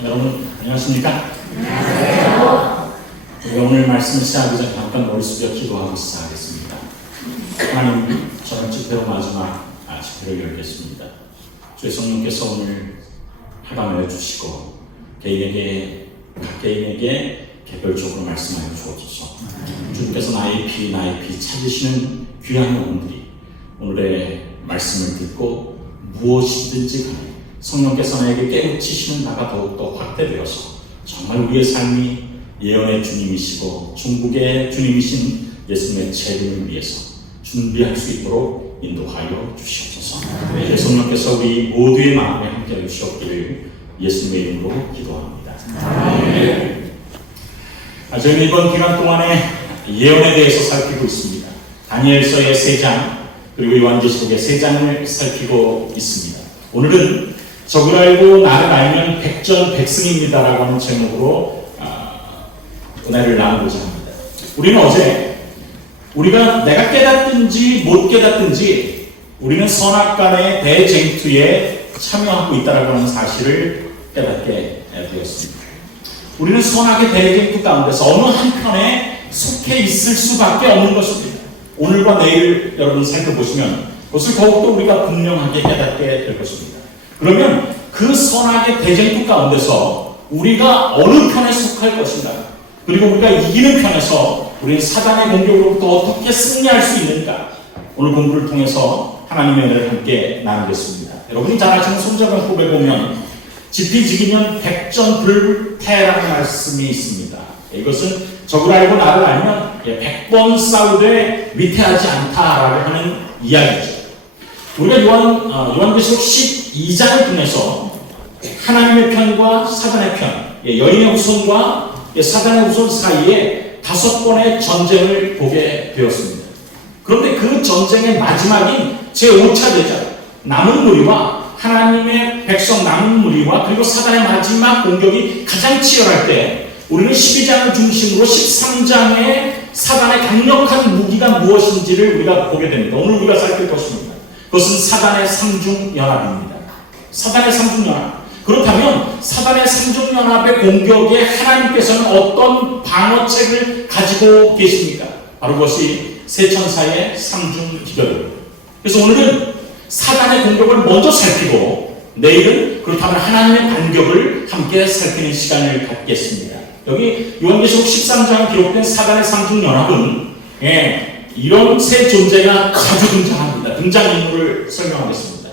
여러분 안녕하십니까? 안녕하세요. 우리가 오늘 말씀을 시작하기 전에 잠깐 머리 숙여 기도하고 시작하겠습니다. 하나님, 저는 집회로 마지막 집회를 열겠습니다. 주의 성령께서 오늘 하감해 주시고 각 개인에게 개별적으로 말씀하여 주옵소서. 주님께서 나의 피 찾으시는 귀한 영혼들이 오늘의 말씀을 듣고 무엇이든지 간에 성령께서 나에게 깨우치시는 바가 더욱더 확대되어서 정말 우리의 삶이 예언의 주님이시고 천국의 주님이신 예수님의 재림을 위해서 준비할 수 있도록 인도하여 주시옵소서. 네, 성령께서 우리 모두의 마음에 함께하여 주시옵기를 예수님의 이름으로 기도합니다. 네. 저희는 이번 기간 동안에 예언에 대해서 살피고 있습니다. 다니엘서의 3장 그리고 요한계시록의 3장을 살피고 있습니다. 오늘은 적을 알고 나를 알면 백전백승입니다라고 하는 제목으로 은혜를 나누고자 합니다. 우리는 어제 우리가 내가 깨닫든지 못 깨닫든지 우리는 선악간의 대쟁투에 참여하고 있다라고 하는 사실을 깨닫게 되었습니다. 우리는 선악의 대쟁투 가운데서 어느 한편에 속해 있을 수밖에 없는 것입니다. 오늘과 내일 여러분 살펴보시면 그것을 더욱더 우리가 분명하게 깨닫게 될 것입니다. 그러면 그 선악의 대쟁투 가운데서 우리가 어느 편에 속할 것인가, 그리고 우리가 이기는 편에서 우리는 사단의 공격으로부터 어떻게 승리할 수 있는가, 오늘 공부를 통해서 하나님의 은혜를 함께 나누겠습니다. 여러분이 잘 아시는 손자병법에 보면 지피지기면 백전불태라는 말씀이 있습니다. 이것은 적을 알고 나를 알면 100번 싸우되 위태하지 않다라고 하는 이야기죠. 우리가 요한계시록 12장을 통해서 하나님의 편과 사단의 편, 여인의 후손과 사단의 후손 사이에 5번의 전쟁을 보게 되었습니다. 그런데 그 전쟁의 마지막인 제5차 대전, 남은 무리와 하나님의 백성 남은 무리와 그리고 사단의 마지막 공격이 가장 치열할 때 우리는 12장을 중심으로 13장의 사단의 강력한 무기가 무엇인지를 우리가 보게 됩니다. 오늘 우리가 살필 것입니다. 그것은 사단의 삼중연합입니다. 사단의 삼중연합. 그렇다면 사단의 삼중연합의 공격에 하나님께서는 어떤 방어책을 가지고 계십니까? 바로 그것이 세 천사의 삼중기별입니다. 그래서 오늘은 사단의 공격을 먼저 살피고 내일은 그렇다면 하나님의 반격을 함께 살피는 시간을 갖겠습니다. 여기 요한계시록 13장에 기록된 사단의 삼중연합은 이런 세 존재가 자주 등장합니다. 등장인물을 설명하겠습니다.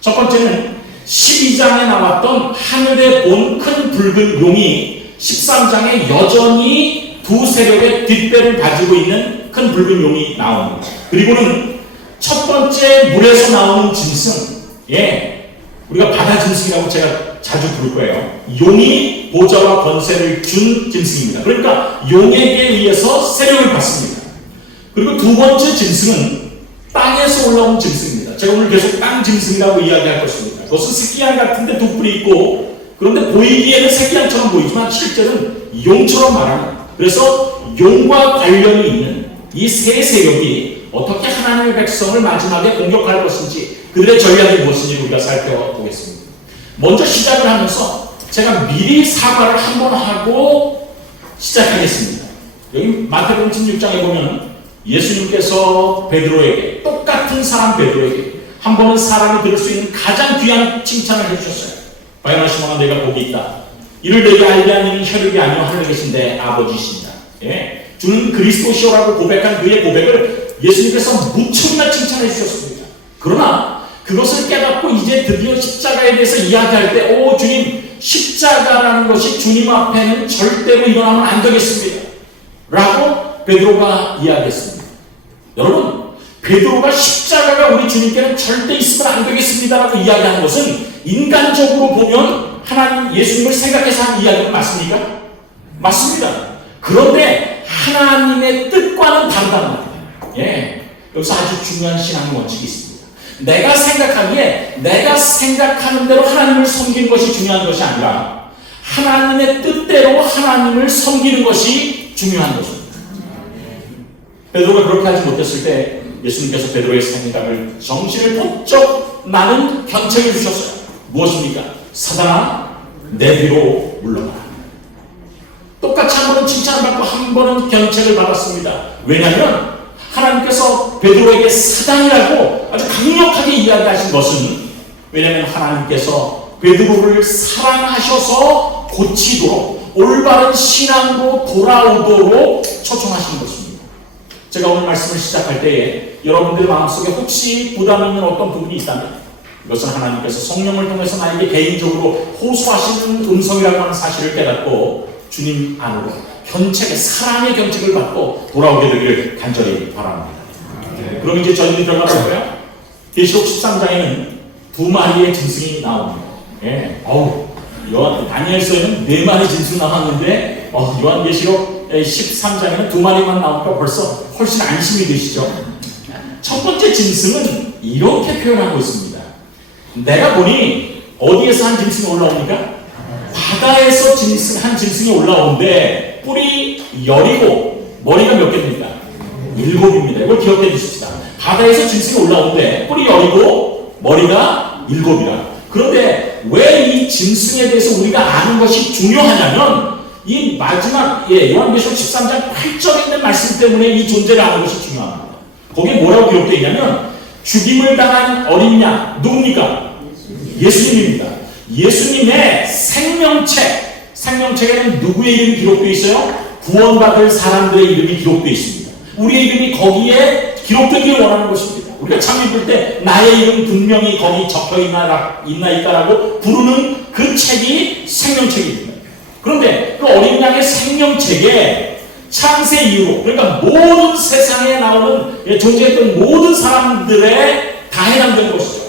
첫 번째는 12장에 나왔던 하늘에 본 큰 붉은 용이 13장에 여전히 두 세력의 뒷배를 가지고 있는 큰 붉은 용이 나옵니다. 그리고는 첫 번째 물에서 나오는 짐승, 우리가 바다 짐승이라고 제가 자주 부를 거예요. 용이 보좌와 권세를 준 짐승입니다. 그러니까 용에게 의해서 세력을 받습니다. 그리고 두 번째 짐승은 땅에서 올라온 짐승입니다. 제가 오늘 계속 땅 짐승이라고 이야기할 것입니다. 그것은 새끼양 같은데 두 뿔이 있고, 그런데 보이기에는 새끼양처럼 보이지만 실제는 용처럼 말하는, 그래서 용과 관련이 있는 이 세 세력이 어떻게 하나님의 백성을 마지막에 공격할 것인지, 그들의 전략이 무엇인지 우리가 살펴보겠습니다. 먼저 시작을 하면서 제가 미리 사과를 한번 하고 시작하겠습니다. 여기 마태복음 16장에 보면 예수님께서 베드로에게, 똑같은 사람 베드로에게 한 번은 사람이 들을 수 있는 가장 귀한 칭찬을 해주셨어요. 바요나 시몬아, 내가 복이 있다. 이를 내게 알게 하는 혈육이 아니요 하늘에 계신 내 아버지시다. 주는 그리스도시오라고 고백한 그의 고백을 예수님께서 무척이나 칭찬해 주셨습니다. 그러나 그것을 깨닫고 이제 드디어 십자가에 대해서 이야기할 때, 오 주님, 십자가라는 것이 주님 앞에는 절대로 일어나면 안 되겠습니다 라고 베드로가 이야기했습니다. 여러분, 베드로가 십자가가 우리 주님께는 절대 있으면 안 되겠습니다라고 이야기하는 것은 인간적으로 보면 하나님 예수님을 생각해서 한 이야기는 맞습니까? 맞습니다. 그런데 하나님의 뜻과는 다르다는 말이에요. 여기서 아주 중요한 신앙의 원칙이 있습니다. 내가 생각하기에 내가 생각하는 대로 하나님을 섬기는 것이 중요한 것이 아니라 하나님의 뜻대로 하나님을 섬기는 것이 중요한 것입니다. 베드로가 그렇게 하지 못했을 때 예수님께서 베드로의 생각을 정신을 번쩍 나는 견책을 주셨어요. 무엇입니까? 사단아, 내 뒤로 물러가라. 똑같이 한 번은 칭찬을 받고 한 번은 견책을 받았습니다. 왜냐하면 하나님께서 베드로에게 사단이라고 아주 강력하게 이야기하신 것은, 왜냐하면 하나님께서 베드로를 사랑하셔서 고치도록 올바른 신앙으로 돌아오도록 초청하시는 것입니다. 제가 오늘 말씀을 시작할 때에 여러분들 마음속에 혹시 부담 있는 어떤 부분이 있다면 이것은 하나님께서 성령을 통해서 나에게 개인적으로 호소하시는 음성이라고 하는 사실을 깨닫고 주님 안으로 견책의, 사랑의 견책을 받고 돌아오게 되기를 간절히 바랍니다. 그럼 이제 저희들이 들어가 볼까요? 계시록 13장에는 두 마리의 짐승이 나옵니다. 다니엘서에는 네 마리 짐승 나왔는데 요한계시록 13장에는 두 마리만 나오니까 벌써 훨씬 안심이 되시죠? 첫 번째 짐승은 이렇게 표현하고 있습니다. 내가 보니 어디에서 한 짐승이 올라옵니까? 바다에서 한 짐승이 올라오는데 뿔이 10이고 머리가 몇 개입니까? 7입니다. 이걸 기억해 주십시다. 바다에서 짐승이 올라오는데 뿔이 10이고 머리가 7이라. 그런데 왜 이 짐승에 대해서 우리가 아는 것이 중요하냐면 이 마지막 요한계시록 13장 8절에 있는 말씀 때문에 이 존재를 아는 것이 중요합니다. 거기에 뭐라고 기록되어 있냐면 죽임을 당한 어린 양 누굽니까? 예수님입니다. 예수님의 생명책에는 누구의 이름이 기록되어 있어요? 구원받을 사람들의 이름이 기록되어 있습니다. 우리의 이름이 거기에 기록되기를 원하는 것입니다. 우리가 참 읽을 때 나의 이름 분명히 거기 적혀있나이까라고 부르는 그 책이 생명책입니다. 그런데 그 어린 양의 생명책에 창세 이후로, 그러니까 모든 세상에 나오는 존재했던 모든 사람들에 다 해당되는 것이죠.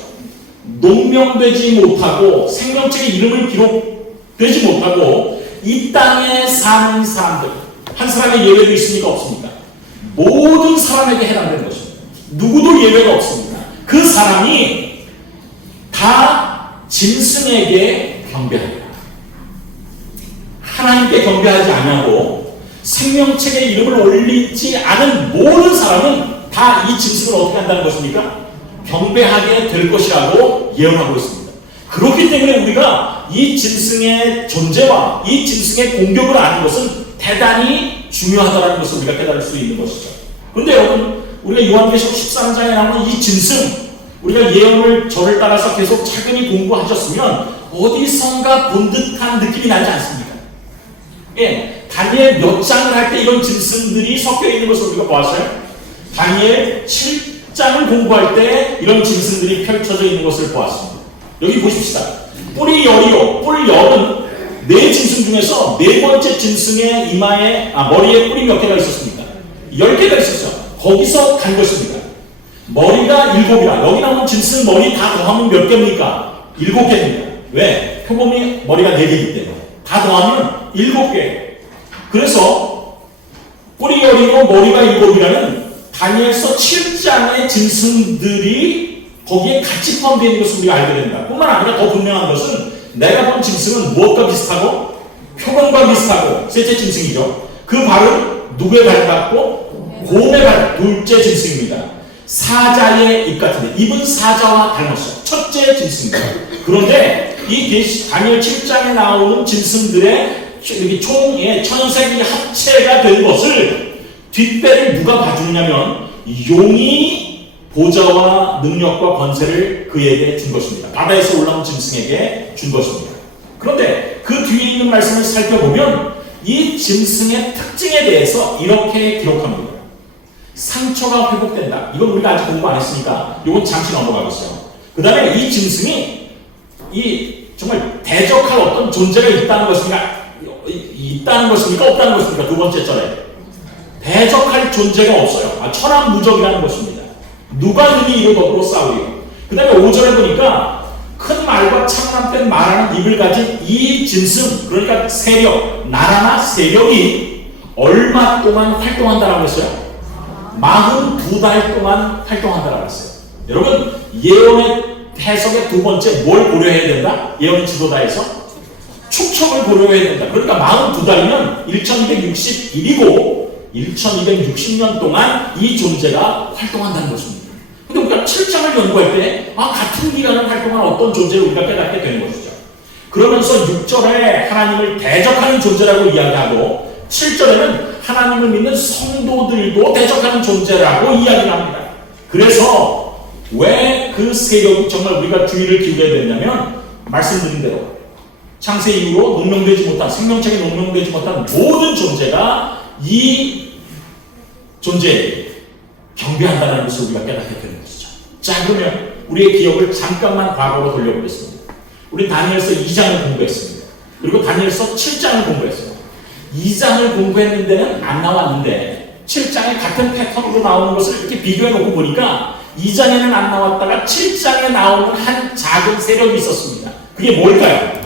농명되지 못하고 생명책에 이름을 기록되지 못하고 이 땅에 사는 사람들, 한 사람의 예외도 있습니까? 없습니까? 모든 사람에게 해당되는 것입니다. 누구도 예외가 없습니다. 그 사람이 다 짐승에게 경배합니다. 하나님께 경배하지 않냐고 생명책에 이름을 올리지 않은 모든 사람은 다 이 짐승을 어떻게 한다는 것입니까? 경배하게 될 것이라고 예언하고 있습니다. 그렇기 때문에 우리가 이 짐승의 존재와 이 짐승의 공격을 아는 것은 대단히 중요하다는 것을 우리가 깨달을 수 있는 것이죠. 그런데 여러분, 우리가 요한계시록 13장에 나오는 이 짐승, 우리가 예언을 저를 따라서 계속 차근히 공부하셨으면 어디선가 본 듯한 느낌이 나지 않습니까? 다니엘 몇 장을 할 때 이런 짐승들이 섞여 있는 것을 우리가 보았어요. 다니엘 7장을 공부할 때 이런 짐승들이 펼쳐져 있는 것을 보았습니다. 여기 보십시다. 뿔이 10이요. 뿔 10은 네 짐승 중에서 네 번째 짐승의 머리에 뿔이 몇 개가 있었습니까? 10개가 있었어요. 거기서 간 것입니다. 머리가 7이라. 여기 나오는 짐승 머리 다 더하면 몇 개입니까? 7개입니다. 왜? 표범이 머리가 4개이기 때문에. 다 더하면 7개. 그래서 뿔이 10이고 머리가 7이라는 다니엘서 7장의 짐승들이 거기에 같이 포함되어 있는 것을 우리가 알게 된다. 뿐만 아니라 더 분명한 것은 내가 본 짐승은 무엇과 비슷하고 표범과 비슷하고 셋째 짐승이죠. 그 발은 누구의 발 같고 곰의 발, 둘째 짐승입니다. 사자의 입 같은데 입은 사자와 닮았어요. 첫째 짐승입니다. 그런데 이 다니엘 7장에 나오는 짐승들의 총의 천색이 합체가 된 것을 뒷배를 누가 봐주느냐면 용이 보좌와 능력과 권세를 그에게 준 것입니다. 바다에서 올라온 짐승에게 준 것입니다. 그런데 그 뒤에 있는 말씀을 살펴보면 이 짐승의 특징에 대해서 이렇게 기록합니다. 상처가 회복된다. 이건 우리가 아직 공부 안 했으니까 이건 잠시 넘어가겠어요. 그 다음에 이 짐승이 정말 대적할 어떤 존재가 있다는 것입니까? 없다는 것입니까? 두 번째 절에 대적할 존재가 없어요. 천하무적이라는 것입니다. 누가 능히 이를 더불어 싸우리요. 그 다음에 5절에 보니까 큰 말과 창남된 말하는 입을 가진 이 짐승, 그러니까 세력, 나라나 세력이 얼마 동안 활동한다라고 했어요? 42달 동안 활동한다라고 했어요. 여러분, 예언의 해석의 두 번째 뭘 고려해야 된다? 예언의 지도자에서 축척을 고려해야 된다. 그러니까 42달이면 1261이고 1260년 동안 이 존재가 활동한다는 것입니다. 근데 우리가 7장을 연구할 때 같은 기간을 활동한 어떤 존재를 우리가 깨닫게 되는 것이죠. 그러면서 6절에 하나님을 대적하는 존재라고 이야기하고 7절에는 하나님을 믿는 성도들도 대적하는 존재라고 이야기를 합니다. 그래서 왜 그 세력이 정말 우리가 주의를 기울여야 되냐면 말씀드린 대로 창세 이후로 농명되지 못한 생명체에 농명되지 못한 모든 존재가 이 존재에 경배한다는 것을 우리가 깨닫게 되는 것이죠. 자, 그러면 우리의 기억을 잠깐만 과거로 돌려보겠습니다. 우리 다니엘서 2장을 공부했습니다. 그리고 다니엘서 7장을 공부했어요. 2장을 공부했는 데는 안 나왔는데 7장에 같은 패턴으로 나오는 것을 이렇게 비교해 놓고 보니까 2장에는 안 나왔다가 7장에 나오는 한 작은 세력이 있었습니다. 그게 뭘까요?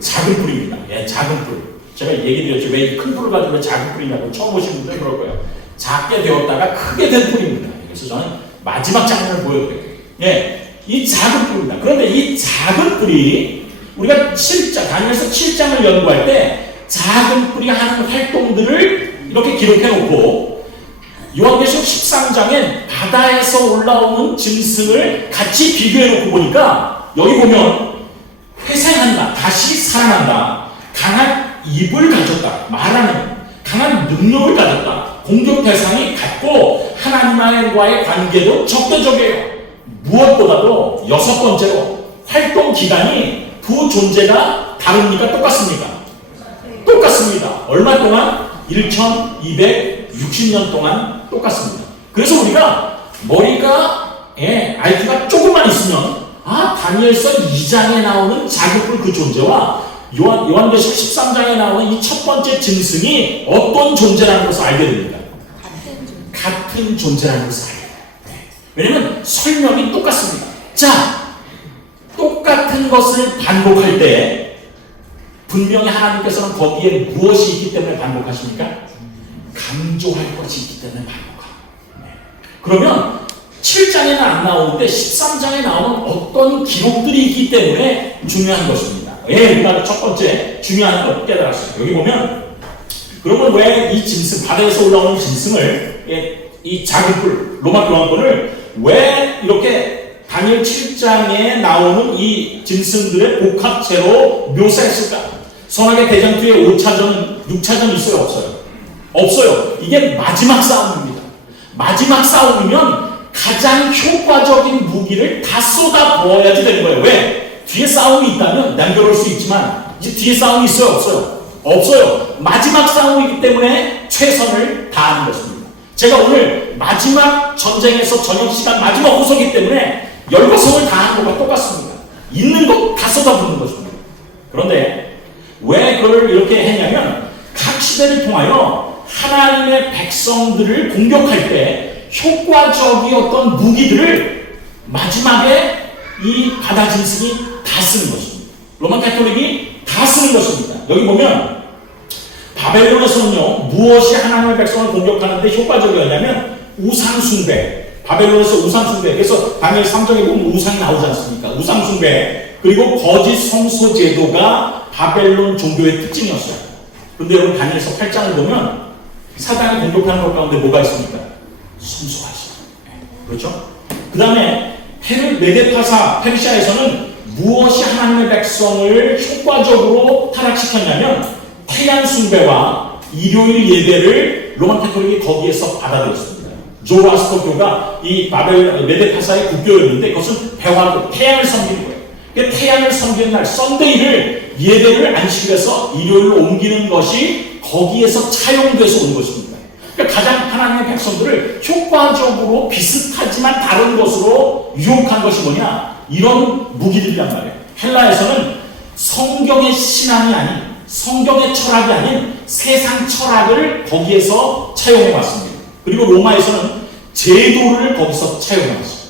작은 뿔입니다. 예, 작은 뿔. 제가 얘기 드렸죠. 왜 큰 뿔을 가지고 작은 뿔이냐고 처음 보신 분들 그럴 거예요. 작게 되었다가 크게 된 뿔입니다. 그래서 저는 마지막 장면을 보여드릴게요. 예, 이 작은 뿔입니다. 그런데 이 작은 뿔이 우리가 7장, 다니엘서 7장을 연구할 때 작은 뿔이 하는 활동들을 이렇게 기록해 놓고 요한계시록 13장엔 바다에서 올라오는 짐승을 같이 비교해 놓고 보니까 여기 보면 회생한다, 다시 살아난다, 강한 입을 가졌다, 말하는 강한 능력을 가졌다, 공격 대상이 같고 하나님과의 관계도 적대적이에요. 무엇보다도 6번째로 활동 기간이 두 존재가 다릅니까? 똑같습니까? 똑같습니다. 얼마 동안? 1260년 동안 똑같습니다. 그래서 우리가 머리가 IQ가 조금만 있으면 다니엘서 2장에 나오는 작은 뿔 그 존재와 요한계시록 13장에 나오는 이 첫 번째 짐승이 어떤 존재라는 것을 알게 됩니다. 같은 존재라는 것을 알게 됩니다. 왜냐하면 설명이 똑같습니다. 자, 똑같은 것을 반복할 때 분명히 하나님께서는 거기에 무엇이 있기 때문에 반복하십니까? 강조할 것이 있기 때문에 반복합니다. 그러면 7장에는 안 나오는데 13장에 나오는 어떤 기록들이 있기 때문에 중요한 것입니다. 우리가 첫 번째 중요한 걸 깨달았어요. 여기 보면 그러면 왜 이 짐승, 바다에서 올라오는 짐승을 이 작은 뿔, 로마 교황권을 왜 이렇게 다니엘 7장에 나오는 이 짐승들의 복합체로 묘사했을까? 선악의 대장투의 5차전, 6차전 있어요? 없어요? 없어요. 이게 마지막 싸움입니다. 마지막 싸움이면 가장 효과적인 무기를 다 쏟아 부어야지 되는 거예요. 왜? 뒤에 싸움이 있다면 남겨놓을 수 있지만 이제 뒤에 싸움이 있어요? 없어요? 없어요. 마지막 싸움이기 때문에 최선을 다하는 것입니다. 제가 오늘 마지막 전쟁에서 저녁 시간 마지막 호소기 때문에 열거성을 다하는 것과 똑같습니다. 있는 것 다 쏟아붓는 것입니다. 그런데 왜 그걸 이렇게 했냐면 각 시대를 통하여 하나님의 백성들을 공격할 때 효과적이었던 무기들을 마지막에 이 바다 짐승이 다 쓰는 것입니다. 로마 가톨릭이 다 쓰는 것입니다. 여기 보면 바벨론에서는요, 무엇이 하나님의 백성을 공격하는데 효과적이었냐면 우상숭배. 바벨론에서 우상숭배. 그래서 다니엘 3장에 보면 우상이 나오지 않습니까? 우상숭배. 그리고 거짓 성소 제도가 바벨론 종교의 특징이었어요. 그런데 여러분 다니엘서 8장을 보면 사단이 공격하는 것 가운데 뭐가 있습니까? 성소가 있어요. 그렇죠? 그 다음에 메데파사 페르시아에서는 무엇이 하나님의 백성을 효과적으로 타락시켰냐면 태양 숭배와 일요일 예배를 로마 가톨릭이 거기에서 받아들였습니다. 조로아스터교가 이 메데파사의 국교였는데 그것은 배화고 태양을 섬기는 거예요. 그러니까 태양을 섬기는 날 썬데이를 예배를 안식일에서 일요일로 옮기는 것이 거기에서 차용돼서 온 것입니다. 그러니까 가장 하나님의 백성들을 효과적으로 비슷하지만 다른 것으로 유혹한 것이 뭐냐? 이런 무기들이란 말이에요. 헬라에서는 성경의 신앙이 아닌, 성경의 철학이 아닌 세상 철학을 거기에서 차용해 왔습니다. 그리고 로마에서는 제도를 거기서 차용해 왔습니다.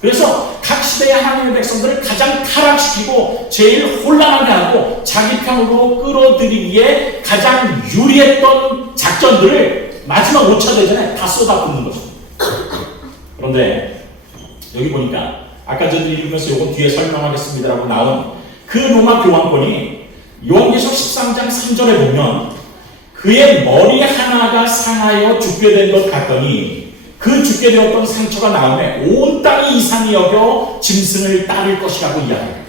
그래서 각 시대의 하나님의 백성들을 가장 타락시키고 제일 혼란하게 하고 자기 편으로 끌어들이기에 가장 유리했던 작전들을 마지막 5차 대전에 다 쏟아붓는 것입니다. 그런데 여기 보니까 아까 전에 읽으면서 이건 뒤에 설명하겠습니다라고 나온 그 로마 교황권이 요한계시록 13장 3절에 보면 그의 머리 하나가 상하여 죽게 된 것 같더니 그 죽게 되었던 상처가 나음에 온 땅이 이상히 여겨 짐승을 따를 것이라고 이야기합니다.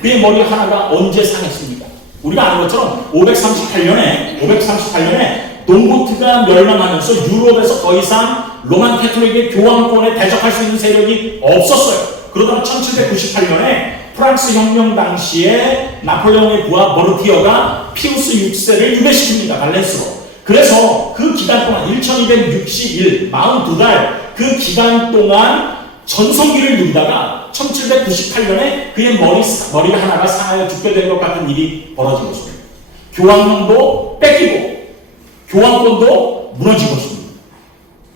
그의 머리 하나가 언제 상했습니까? 우리가 아는 것처럼 538년에 동고트가 멸망하면서 유럽에서 더 이상 로만 캐톨릭의 교황권에 대적할 수 있는 세력이 없었어요. 그러다가 1798년에 프랑스 혁명 당시에 나폴레옹의 부하 버르티어가 피우스 6세를 유배시킵니다. 발렌스로. 그래서 그 기간 동안 1261, 42달 그 기간 동안 전성기를 누리다가 1798년에 그의 머리 하나가 상하여 죽게 된 것 같은 일이 벌어진 것입니다. 교황령도 뺏기고 교황권도 무너진 것입니다.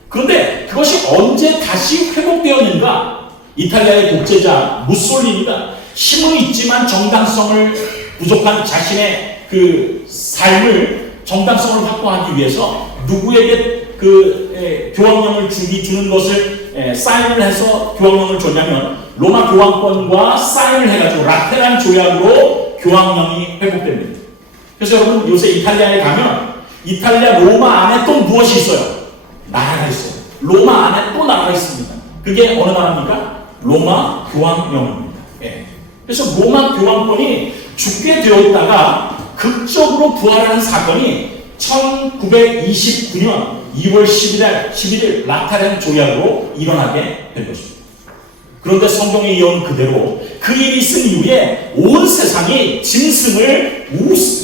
그런데 그것이 언제 다시 회복되었는가? 이탈리아의 독재자 무솔리니가 힘은 있지만 정당성을 부족한 자신의 그 삶을 정당성을 확보하기 위해서 누구에게 교황령을 주는 것을 사인을 해서 교황령을 줬냐면 로마 교황권과 사인을 해가지고 라테란 조약으로 교황령이 회복됩니다. 그래서 여러분 요새 이탈리아에 가면 이탈리아 로마 안에 또 무엇이 있어요? 나라가 있어요. 로마 안에 또 나라가 있습니다. 그게 어느 나라입니까? 로마 교황령입니다. 예. 그래서 로마 교황권이 죽게 되었다가 극적으로 부활하는 사건이 1929년 2월 11일 라테란 조약으로 일어나게 된 것입니다. 그런데 성경에 이어온 그대로 그 일이 있은 이후에 온 세상이 짐승을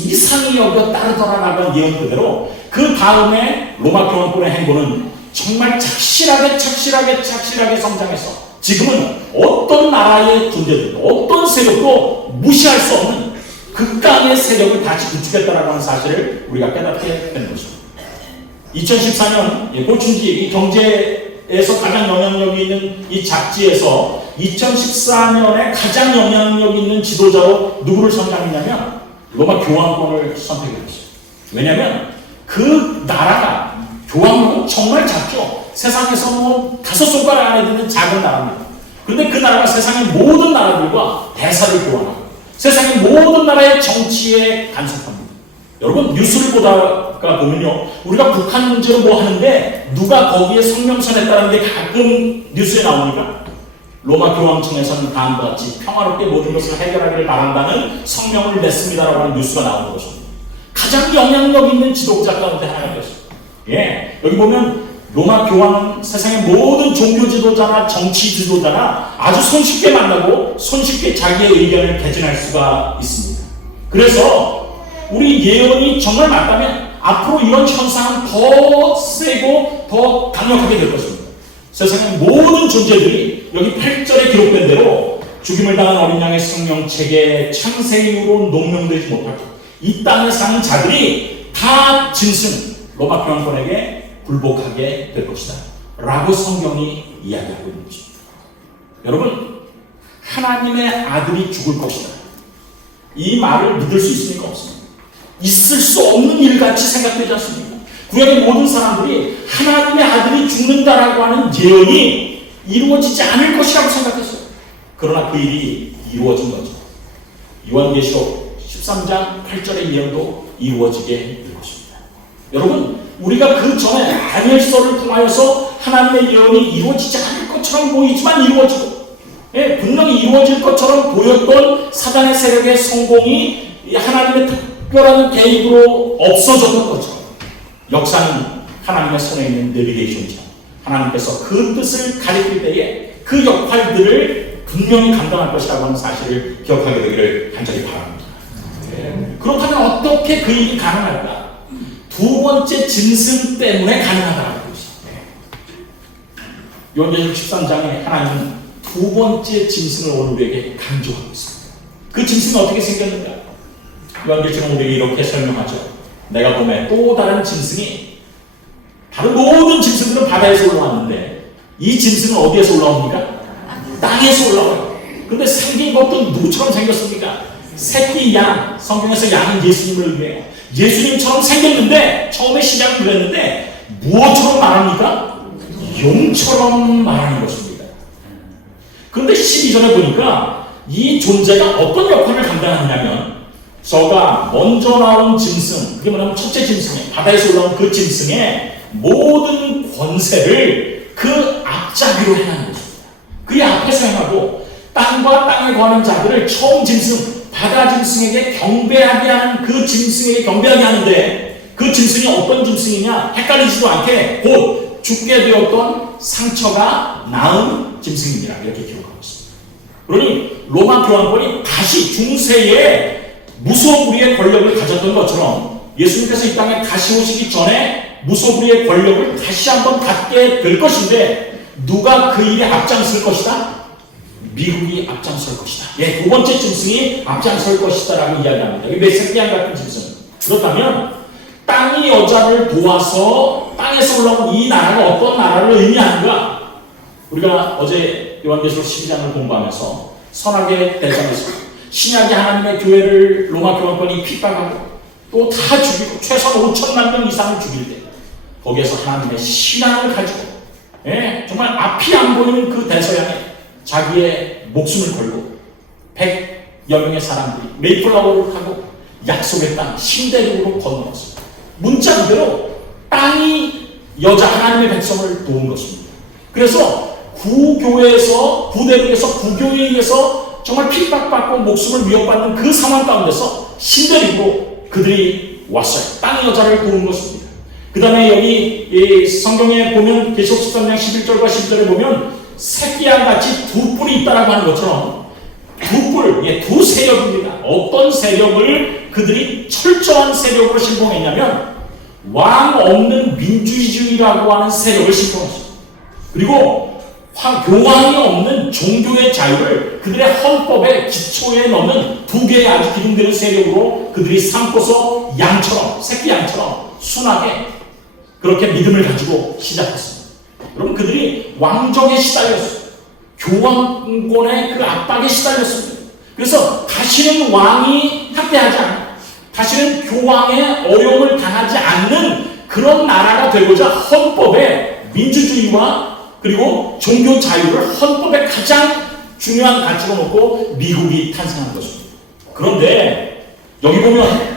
이상히 여겨 따르더라라는 예언 그대로 그 다음에 로마 교황권의 행보는 정말 착실하게 성장해서 지금은 어떤 나라의 존재들도 어떤 세력도 무시할 수 없는 극강의 세력을 다시 구축했다라고 하는 사실을 우리가 깨닫게 되는 것입니다. 2014년 고춘지 경제에서 가장 영향력이 있는 이 잡지에서 2014년에 가장 영향력 있는 지도자로 누구를 선정했냐면 로마 교황권을 선택했어요. 왜냐하면 그 나라가 교황국은 정말 작죠. 세상에서 뭐 5손가락 안에 드는 작은 나라입니다. 그런데 그 나라가 세상의 모든 나라들과 대사를 교환하고 세상의 모든 나라의 정치에 간섭합니다. 여러분 뉴스를 보다가 보면요, 우리가 북한 문제로 뭐 하는데 누가 거기에 성명선했다는 게 가끔 뉴스에 나오니까 로마 교황청에서는 다음과 같이 평화롭게 모든 것을 해결하기를 바란다는 성명을 냈습니다라고 하는 뉴스가 나오는 것입니다. 가장 영향력 있는 지도자 가운데 하나가 됐습니다. 예, 여기 보면 로마 교황은 세상의 모든 종교 지도자나 정치 지도자나 아주 손쉽게 만나고 손쉽게 자기의 의견을 개진할 수가 있습니다. 그래서 우리 예언이 정말 맞다면 앞으로 이런 현상은 더 세고 더 강력하게 될 것입니다. 세상의 모든 존재들이 여기 8절에 기록된 대로 죽임을 당한 어린 양의 생명책에 창세 이후로 농명되지 못하고 이 땅에 사는 자들이 다 짐승 로마 교황권에게 굴복하게 될 것이다 라고 성경이 이야기하고 있는 것입니다. 여러분, 하나님의 아들이 죽을 것이다, 이 말을 믿을 수 있습니까? 없습니까? 있을 수 없는 일같이 생각되지 않습니까? 구약의 모든 사람들이 하나님의 아들이 죽는다라고 하는 예언이 이루어지지 않을 것이라고 생각했어요. 그러나 그 일이 이루어진 거죠. 요한계시록 13장 8절의 예언도 이루어지게 될 것입니다. 여러분, 우리가 그 전에 다니엘서를 통하여서 하나님의 예언이 이루어지지 않을 것처럼 보이지만 이루어지고, 분명히 이루어질 것처럼 보였던 사단의 세력의 성공이 하나님의 특별한 개입으로 없어졌던 것처럼 역사는 하나님의 손에 있는 내비게이션처럼 하나님께서 그 뜻을 가리킬 때에 그 역할들을 분명히 감당할 것이라고 하는 사실을 기억하게 되기를 간절히 바랍니다. 그렇다면 어떻게 그 일이 가능할까? 두 번째 짐승 때문에 가능하다는 것입니다. 요한계시록 13장에 하나님은 두 번째 짐승을 오늘 우리에게 강조하고 있습니다. 그 짐승은 어떻게 생겼는가? 요한계시록은 우리에게 이렇게 설명하죠. 내가 보매 또 다른 짐승이, 다른 모든 짐승들은 바다에서 올라왔는데 이 짐승은 어디에서 올라옵니까? 땅에서 올라와요. 근데 생긴 것도 누구처럼 생겼습니까? 새끼 양, 성경에서 양은 예수님을 의미해요. 예수님처럼 생겼는데 처음에 시작은 그랬는데 무엇처럼 말합니까? 용처럼 말하는 것입니다. 그런데 12절에 보니까 이 존재가 어떤 역할을 감당하느냐면 저가 먼저 나온 짐승, 그게 뭐냐면 첫째 짐승에, 바다에서 올라온 그 짐승의 모든 권세를 그 앞잡이로 행하는 것입니다. 그의 앞에서 행하고 땅과 땅에 거하는 자들을 처음 짐승 바다 짐승에게 경배하게 하는 그 짐승에게 경배하게 하는데 그 짐승이 어떤 짐승이냐? 헷갈리지도 않게 곧 죽게 되었던 상처가 나은 짐승입니다. 이렇게 기록하고 있습니다. 그러니 로마 교황권이 다시 중세에 무소불위의 권력을 가졌던 것처럼 예수님께서 이 땅에 다시 오시기 전에 무소불위의 권력을 다시 한번 갖게 될 것인데 누가 그 일에 앞장설 것이다? 미국이 앞장설 것이다. 예, 두 번째 짐승이 앞장설 것이다 라고 이야기합니다. 이 메세키안 같은 짐승. 그렇다면 땅이 여자를 도와서 땅에서 올라온 이 나라가 어떤 나라를 의미하는가? 우리가 어제 요한계시록 12장을 공부하면서 선악의 대장에서 신약의 하나님의 교회를 로마 교황권이 핍박하고 또 다 죽이고 최소한 5천만 명 이상을 죽일 때 거기에서 하나님의 신앙을 가지고 정말 앞이 안 보이는 그 대서양에 자기의 목숨을 걸고 100여 명의 사람들이 메이플라워를 하고 약속의 땅 신대륙으로 건너왔습니다. 문자 그대로 땅이 여자 하나님의 백성을 도운 것입니다. 그래서 구교회에서 구대륙에서 구교회에 의해서 정말 핍박받고 목숨을 위협받는 그 상황 가운데서 신대륙으로 그들이 왔어요. 땅의 여자를 도운 것입니다. 그 다음에 여기 성경에 보면 계시록 13장 11절과 12절에 보면 새끼양같이 두 뿔이 있다라고 하는 것처럼 두 뿔, 두 세력입니다. 어떤 세력을 그들이 철저한 세력으로 신봉했냐면 왕 없는 민주주의라고 하는 세력을 신봉했습니다. 그리고 교황이 없는 종교의 자유를 그들의 헌법의 기초에 넣는 두 개의 아주 기둥되는 세력으로 그들이 삼고서 양처럼, 새끼 양처럼 순하게 그렇게 믿음을 가지고 시작했습니다. 여러분, 그들이 왕정에 시달렸어요. 교황권의 그 압박에 시달렸습니다. 그래서 다시는 왕이 학대하지 않는, 다시는 교황의 어려움을 당하지 않는 그런 나라가 되고자 헌법에 민주주의와 그리고 종교 자유를 헌법에 가장 중요한 가치로 놓고 미국이 탄생한 것입니다. 그런데 여기 보면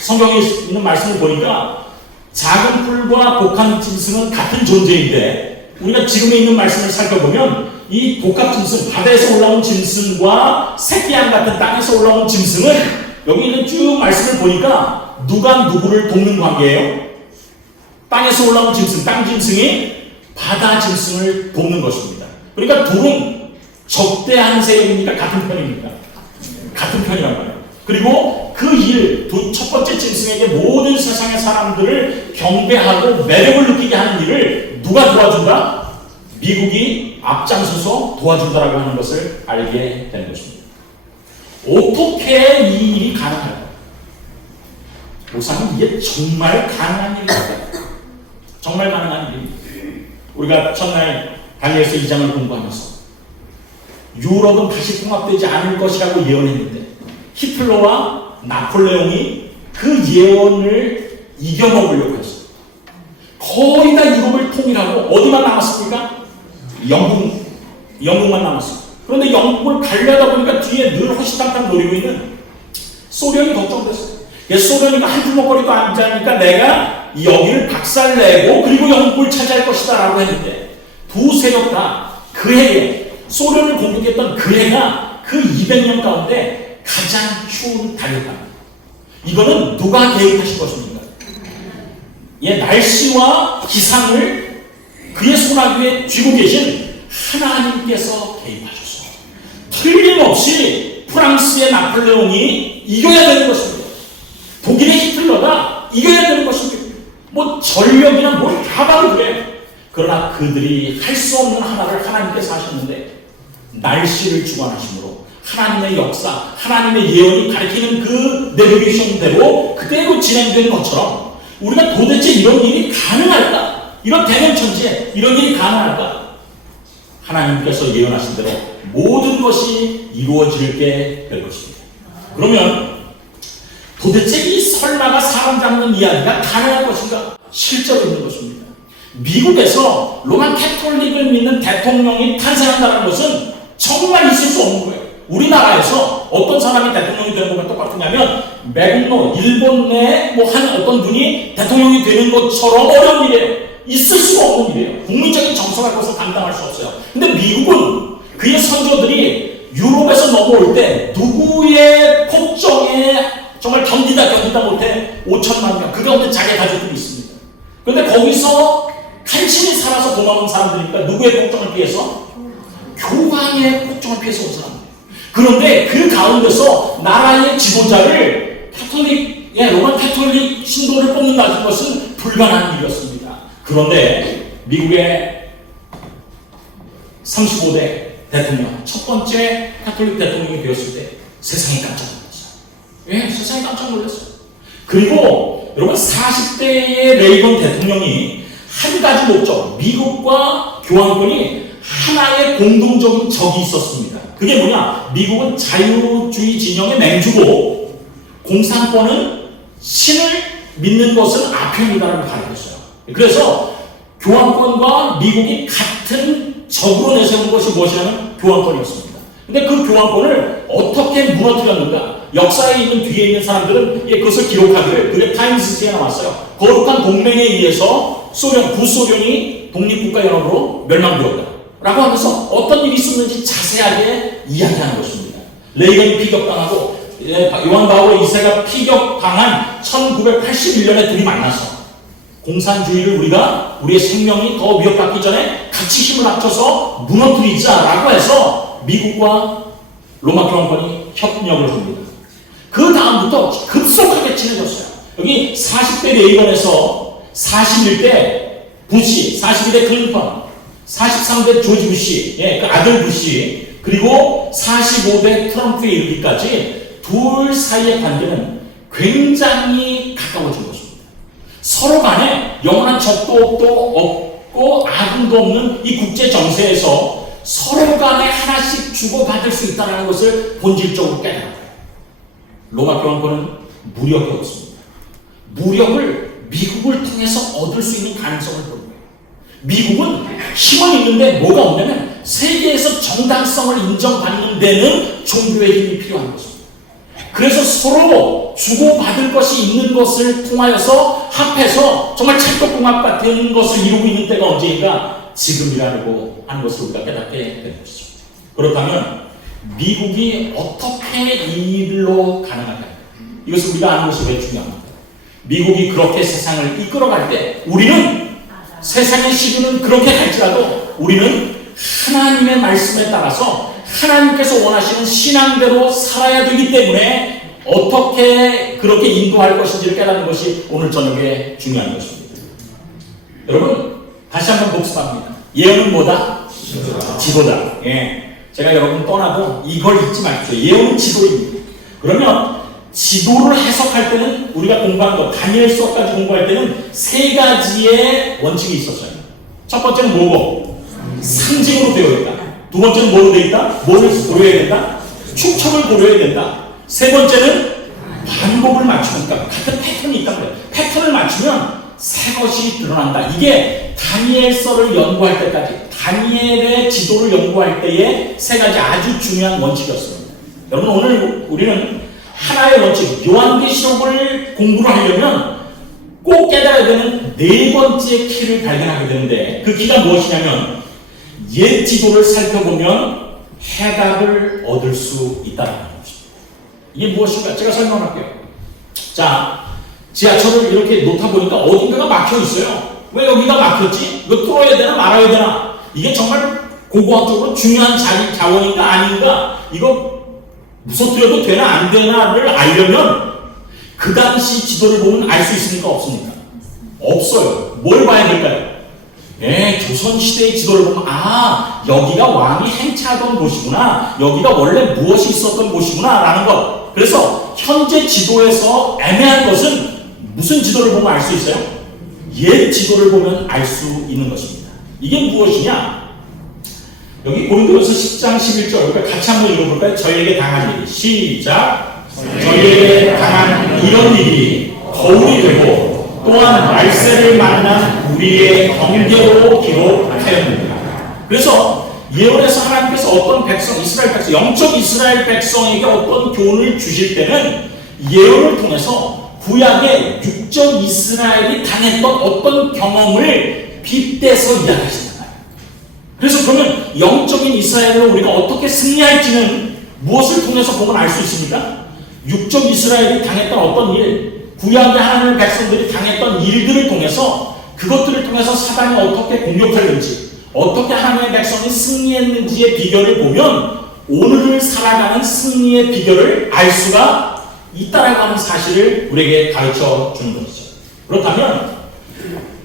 성경에 있는 말씀을 보니까 작은 뿔과 복한 짐승은 같은 존재인데 우리가 지금에 있는 말씀을 살펴보면 이 복합 짐승, 바다에서 올라온 짐승과 새끼양 같은 땅에서 올라온 짐승은 여기 있는 쭉 말씀을 보니까 누가 누구를 돕는 관계예요? 땅에서 올라온 짐승, 땅 짐승이 바다 짐승을 돕는 것입니다. 그러니까 둘은 적대한 세력입니까? 같은 편입니까? 같은 편이란 말이에요. 그리고 그 일, 첫 번째 짐승에게 모든 세상의 사람들을 경배하고 매력을 느끼게 하는 일을 누가 도와준다? 미국이 앞장서서 도와준다라고 하는 것을 알게 되는 것입니다. 어떻게 이 일이 가능할까요? 목사님, 이게 정말 가능한 일일까요? 정말 가능한 일입니다. 우리가 첫날 다니엘서 2장을 공부하면서 유럽은 다시 통합되지 않을 것이라고 예언했는데 히틀러와 나폴레옹이 그 예언을 이겨먹으려고 했어요. 거의 다 유럽을 통일하고 어디만 남았습니까? 영국만 남았어요. 그런데 영국을 가려다 보니까 뒤에 늘 허시탄탄 노리고 있는 소련이 걱정됐어요. 소련이 한 주먹거리도 안 자니까 내가 여기를 박살내고 그리고 영국을 차지할 것이다 라고 했는데 두 세력 다 그 해에 소련을 공격했던 그 해가 그 200년 가운데 가장 추운 달이었다. 이거는 누가 개입하신 것입니까? 날씨와 기상을 그의 손아귀에 쥐고 계신 하나님께서 개입하셨어요. 틀림없이 프랑스의 나폴레옹이 이겨야 되는 것입니다. 독일의 히틀러가 이겨야 되는 것입니다. 뭐 전력이나 뭘 다 바로 그래요. 그러나 그들이 할 수 없는 하나를 하나님께서 하셨는데 날씨를 주관하심으로 하나님의 역사, 하나님의 예언이 가리키는 그 내비게이션대로 그대로 진행된 것처럼 우리가 도대체 이런 일이 가능할까? 이런 대면천지에 이런 일이 가능할까? 하나님께서 예언하신 대로 모든 것이 이루어지게 될 것입니다. 그러면 도대체 이 설마가 사람 잡는 이야기가 가능할 것인가? 실제로 있는 것입니다. 미국에서 로만 캐톨릭을 믿는 대통령이 탄생한다는 것은 정말 있을 수 없는 거예요. 우리나라에서 어떤 사람이 대통령이 되는 것과 똑같으냐면 외국노, 일본 내 한 어떤 분이 대통령이 되는 것처럼 어려운 일이에요. 있을 수가 없는 일이에요. 국민적인 정서가 그것을 감당할 수 없어요. 근데 미국은 그의 선조들이 유럽에서 넘어올 때 누구의 폭정에 정말 견디다 못해 5천만 명, 그 가운데 자기 가족들이 있습니다. 그런데 거기서 간신히 살아서 도망온 사람들이니까 누구의 폭정을 피해서? 교황의 폭정을 피해서 온 사람들. 그런데 그 가운데서 나라의 지도자를 로만 카톨릭 신도를 뽑는다는 것은 불가능한 일이었습니다. 그런데 미국의 35대 대통령, 첫 번째 카톨릭 대통령이 되었을 때 세상이 깜짝 놀랐어요. 세상이 깜짝 놀랐어요. 그리고 여러분 40대의 레이건 대통령이 한 가지 목적, 미국과 교황권이 하나의 공동적인 적이 있었습니다. 그게 뭐냐? 미국은 자유주의 진영의 맹주고 공산권은 신을 믿는 것은 악행이다라고 가르쳤어요. 그래서 교황권과 미국이 같은 적으로 내세운 것이 무엇이냐면 교황권이었습니다. 근데 그 교황권을 어떻게 무너뜨렸는가? 역사에 있는 뒤에 있는 사람들은 그것을 기록하기를, 그게 타임스지에 나왔어요. 거룩한 동맹에 의해서 구소련이 독립국가연합으로 멸망되었다 라고 하면서 어떤 일이 있었는지 자세하게 이야기하는 것입니다. 레이건이 피격당하고 요한 바울 2세가 피격당한 1981년에 둘이 만나서 공산주의를 우리의 생명이 더 위협받기 전에 같이 힘을 합쳐서 무너뜨리자라고 해서 미국과 로마 교황권이 협력을 합니다. 그 다음부터 급속하게 친해졌어요. 여기 40대 레이건에서 41대 부시, 42대 클린턴, 43대 조지 부시, 그 아들 부시, 그리고 45대 트럼프에 이르기까지 둘 사이의 관계는 굉장히 가까워진 것입니다. 서로 간에 영원한 적도 없고 아군도 없는 이 국제 정세에서 서로 간에 하나씩 주고받을 수 있다는 것을 본질적으로 깨달아요. 로마 교황권은 무력이 없습니다. 무력을 미국을 통해서 얻을 수 있는 가능성을 보는 거예요. 미국은 힘은 있는데 뭐가 없냐면 세계에서 정당성을 인정받는 데는 종교의 힘이 필요한 것입니다. 그래서 서로 주고받을 것이 있는 것을 통하여서 합해서 정말 찰떡궁합 같은 것을 이루고 있는 때가 언제인가? 지금이라고 하는 것을 우리가 깨닫게 되는 것이죠. 그렇다면 미국이 어떻게 이 일로 가능할까요? 이것을 우리가 아는 것이 왜 중요합니까? 미국이 그렇게 세상을 이끌어갈 때 우리는 세상의 시류는 그렇게 갈지라도 우리는 하나님의 말씀에 따라서 하나님께서 원하시는 신앙대로 살아야 되기 때문에 어떻게 그렇게 인도할 것인지를 깨닫는 것이 오늘 저녁에 중요한 것입니다. 여러분 다시 한번 복습합니다. 예언은 뭐다? 지도다. 제가 여러분 떠나도 이걸 잊지 마십시오. 예언은 지도입니다. 그러면 지도를 해석할 때는 우리가 공부한 것, 다니엘서까지 공부할 때는 세 가지의 원칙이 있었어요. 첫 번째는 뭐고? 상징으로 되어 있다. 두 번째는 뭐로 되어 있다? 뭐를 고려해야 된다? 축척을 고려해야 된다. 세 번째는 반복을 맞추니까 같은 패턴이 있다는 거예요. 패턴을 맞추면 새 것이 드러난다. 이게 다니엘서를 연구할 때까지, 다니엘의 지도를 연구할 때의 세 가지 아주 중요한 원칙이었습니다. 여러분 오늘 우리는 하나의 원칙, 요한계시록을 공부를 하려면 꼭 깨달아야 되는 네 번째 키를 발견하게 되는데 그 키가 무엇이냐면 옛 지도를 살펴보면 해답을 얻을 수 있다는 것입니다. 이게 무엇인가? 제가 설명할게요. 자, 지하철을 이렇게 놓다 보니까 어딘가가 막혀 있어요. 왜 여기가 막혔지? 이거 뚫어야 되나 말아야 되나? 이게 정말 고고학적으로 중요한 자원인가 아닌가? 이거 무서뜨려도 되나 안 되나를 알려면 그 당시 지도를 보면 알 수 있습니까? 없습니까? 없어요. 뭘 봐야 될까요? 조선시대의 지도를 보면 여기가 왕이 행차하던 곳이구나, 여기가 원래 무엇이 있었던 곳이구나 라는 것. 그래서 현재 지도에서 애매한 것은 무슨 지도를 보면 알 수 있어요? 옛 지도를 보면 알 수 있는 것입니다. 이게 무엇이냐? 여기 고린도전서 10장 11절 우리가 같이 한번 읽어볼까요? 저희에게 당한 일이 시작. 저희에게 당한 이런 일이 거울이 되고 또한 말세를 만난 우리의 경계로 기록하였습니다. 그래서 예언에서 하나님께서 어떤 백성, 이스라엘 백성, 영적 이스라엘 백성에게 어떤 교훈을 주실 때는 예언을 통해서 구약의 육적 이스라엘이 당했던 어떤 경험을 빗대서 이야기하신다. 그래서 그러면 영적인 이스라엘로 우리가 어떻게 승리할지는 무엇을 통해서 보면 알 수 있습니까? 육적 이스라엘이 당했던 어떤 일, 구약의 하나님의 백성들이 당했던 일들을 통해서 그것들을 통해서 사단이 어떻게 공격했는지, 어떻게 하나님의 백성이 승리했는지의 비결을 보면 오늘을 살아가는 승리의 비결을 알 수가 있다라고 하는 사실을 우리에게 가르쳐 주는 것이죠. 그렇다면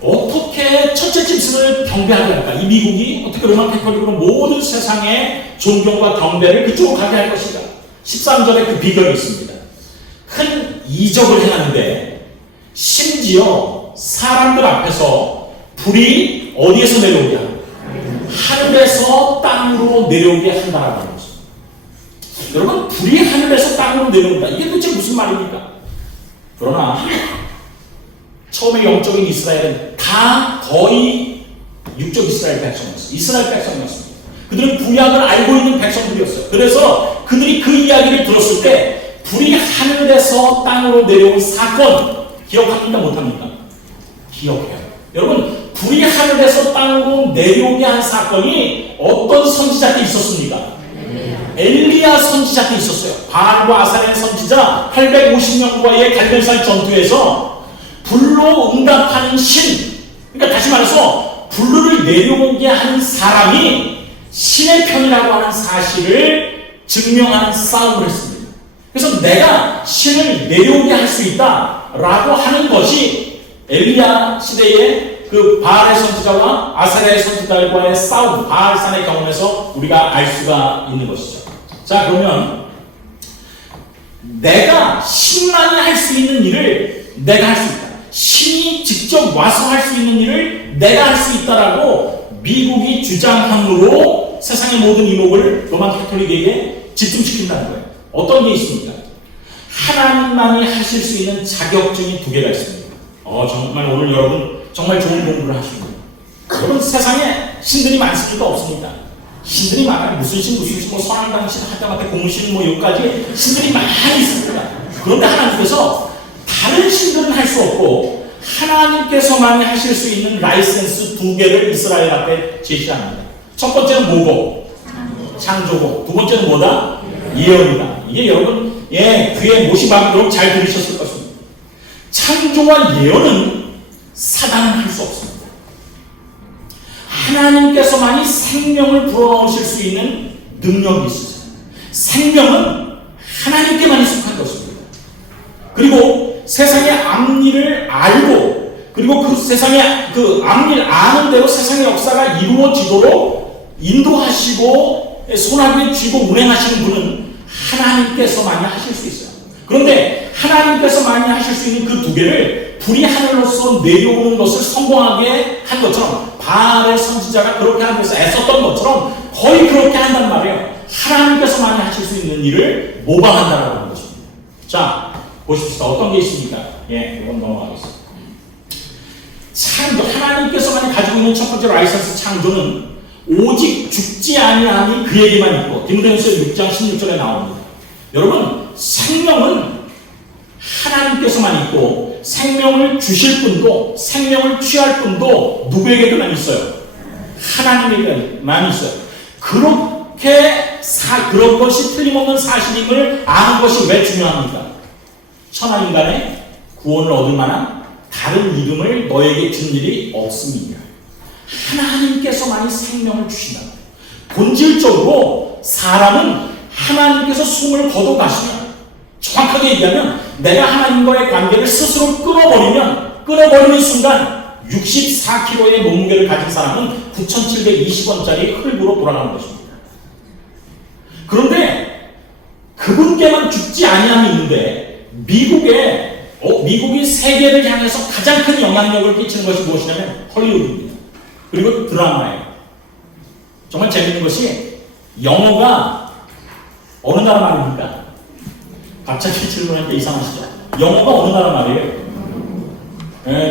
어떻게 첫째 짐승을 경배하게 할까? 이 미국이 어떻게 로마 캐톨릭으로 모든 세상의 존경과 경배를 그쪽으로 가게 할 것인가? 13절에 그 비결이 있습니다. 큰 이적을 행하는데 심지어 사람들 앞에서 불이 어디에서 내려오게 하고 하늘에서 땅으로 내려오게 한다라고 하는 거죠. 여러분, 불이 하늘에서 땅으로 내려온다. 이게 도대체 무슨 말입니까? 그러나 처음에 영적인 이스라엘은 다 거의 육적 이스라엘 백성이었어요. 이스라엘 백성이었습니다. 그들은 구약을 알고 있는 백성들이었어요. 그래서 그들이 그 이야기를 들었을 때 불이 하늘에서 땅으로 내려온 사건 기억합니까? 못합니까? 기억해요. 여러분, 불이 하늘에서 땅으로 내려오게 한 사건이 어떤 선지자 때 있었습니까? 엘리야 선지자 때 있었어요. 바알과 아사랴 선지자 850명과의 갈멜산 전투에서 불로 응답하는 신, 그러니까 다시 말해서 불로를 내려오게 하는 사람이 신의 편이라고 하는 사실을 증명하는 싸움을 했습니다. 그래서 내가 신을 내려오게 할 수 있다라고 하는 것이 엘리야 시대의 그 바알의 선지자와 아사랴의 선지자와의 싸움, 바알산의 경험에서 우리가 알 수가 있는 것이죠. 자, 그러면 내가 신만이 할 수 있는 일을 내가 할 수 있다. 신이 직접 와서 할 수 있는 일을 내가 할 수 있다라고 미국이 주장함으로 세상의 모든 이목을 로마 캐톨릭에게 집중시킨다는 거예요. 어떤 게 있습니까? 하나님만이 하실 수 있는 자격증이 두 개가 있습니다. 정말 오늘 여러분 정말 좋은 공부를 하십니다. 여러분, 세상에 신들이 많습니까? 없습니까? 신들이 많아요. 무슨 신, 뭐 선한당 신, 하다마다 공신, 뭐 여기까지 신들이 많이 있습니다. 그런데 하나님께서 다른 신들은 할 수 없고 하나님께서만이 하실 수 있는 라이센스 두 개를 이스라엘 앞에 제시합니다. 첫 번째는 뭐고? 창조고. 두 번째는 뭐다? 예언이다. 이게 여러분 귀에 못이 박도록 잘 들으셨을 것입니다. 창조와 예언은 사단은 할 수 없습니다. 하나님께서만이 생명을 불어넣으실 수 있는 능력이 있으세요. 생명은 하나님께만 속한 것입니다. 그리고 세상의 앞일을 알고, 그리고 그 세상의 그 앞일 아는 대로 세상의 역사가 이루어지도록 인도하시고 손아귀에 쥐고 운행하시는 분은 하나님께서만이 하실 수 있어요. 그런데 하나님께서만이 하실 수 있는 그 두 개를 불이 하늘로서 내려오는 것을 성공하게 한 것처럼, 바알의 선지자가 그렇게 하기 위해서 애썼던 것처럼 거의 그렇게 한단 말이에요. 하나님께서만이 하실 수 있는 일을 모방한다라고 하는 것입니다. 자, 보십시다. 어떤 게 있습니까? 이건 넘어가겠습니다. 창조, 하나님께서만이 가지고 있는 첫 번째 라이선스 창조는 오직 죽지 아니함이 그에게만 있고, 디모데후서 6장 16절에 나옵니다. 여러분, 생명은 하나님께서만 있고 생명을 주실 분도 생명을 취할 분도 누구에게만 있어요? 하나님에게만 있어요. 그렇게 그런 것이 틀림없는 사실임을 아는 것이 왜 중요합니까? 천하 인간의 구원을 얻을 만한 다른 이름을 너에게 준 일이 없음이냐. 하나님께서만이 생명을 주신다. 본질적으로 사람은 하나님께서 숨을 거둬가시면, 정확하게 얘기하면 내가 하나님과의 관계를 스스로 끊어버리는 순간 64kg의 몸무게를 가진 사람은 9,720원짜리 흙으로 돌아가는 것입니다. 그런데 그분께만 죽지 아니함이 있는데 미국이 세계를 향해서 가장 큰 영향력을 끼치는 것이 무엇이냐면 헐리우드입니다. 그리고 드라마예요. 정말 재밌는 것이 영어가 어느 나라 말입니까? 갑자기 질문하니까 이상하시죠? 영어가 어느 나라 말이에요?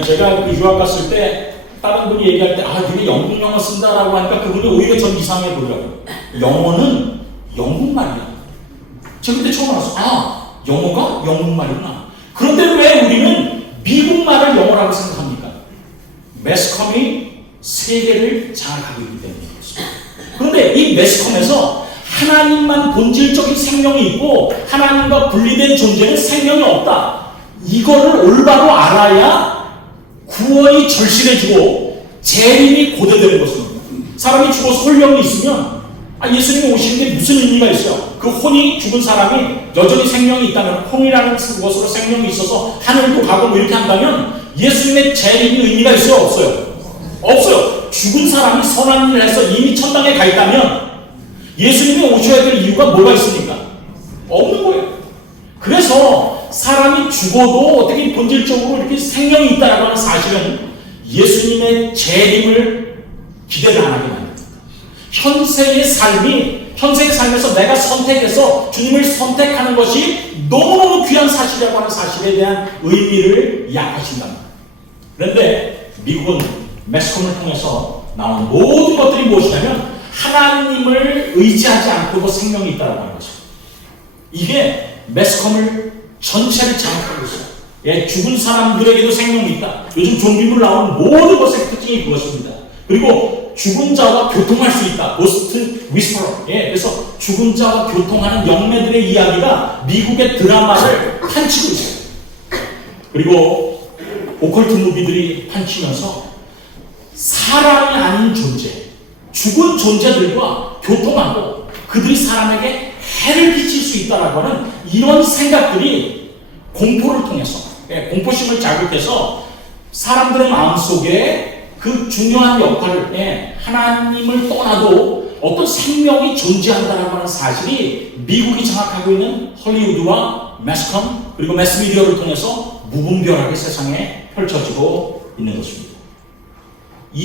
제가 그 유학 갔을 때 다른 분이 얘기할 때 네가 영국 영어 쓴다라고 하니까 그분이 오히려 전 이상해 보더라고요. 영어는 영국 말이야. 제가 그때 처음 알았어. 영어가 영국 말이구나. 그런데 왜 우리는 미국 말을 영어라고 생각합니까? 매스컴이 세계를 장악하고 있기 때문에 그렇습니다. 그런데 이 매스컴에서 하나님만 본질적인 생명이 있고 하나님과 분리된 존재는 생명이 없다. 이거를 올바로 알아야 구원이 절실해지고 재림이 고대되는 것입니다. 사람이 죽어서 혼령이 있으면 예수님이 오시는 게 무슨 의미가 있어요? 그 혼이 죽은 사람이 여전히 생명이 있다면, 혼이라는 것으로 생명이 있어서 하늘도 가고 뭐 이렇게 한다면 예수님의 재림이 의미가 있어요? 없어요? 없어요. 죽은 사람이 선한 일을 해서 이미 천당에 가 있다면 예수님이 오셔야 될 이유가 뭐가 있습니까? 없는 거예요. 그래서 사람이 죽어도 어떻게 본질적으로 이렇게 생명이 있다라고 하는 사실은 예수님의 재림을 기대를 안 하게 만듭니다. 현생의 삶에서 내가 선택해서 주님을 선택하는 것이 너무너무 귀한 사실이라고 하는 사실에 대한 의미를 약하신답니다. 그런데 미국은 매스컴을 통해서 나온 모든 것들이 무엇이냐면 하나님을 의지하지 않고도 생명이 있다고 하는 것입니다. 이게 매스컴을 전체를 장악하고 있어요. 예, 죽은 사람들에게도 생명이 있다. 요즘 좀비물 나오는 모든 것의 특징이 그것입니다. 그리고 죽은 자와 교통할 수 있다. 고스트 위스퍼러. 예, 그래서 죽은 자와 교통하는 영매들의 이야기가 미국의 드라마를 판치고 있어요. 그리고 오컬트 무비들이 판치면서 사람이 아닌 존재, 죽은 존재들과 교통하고 그들이 사람에게 해를 끼칠 수 있다라고 하는 이런 생각들이 공포를 통해서, 공포심을 자극해서 사람들의 마음속에 그 중요한 역할을, 하나님을 떠나도 어떤 생명이 존재한다라고 하는 사실이 미국이 장악하고 있는 헐리우드와 매스컴 그리고 매스미디어를 통해서 무분별하게 세상에 펼쳐지고 있는 것입니다. 이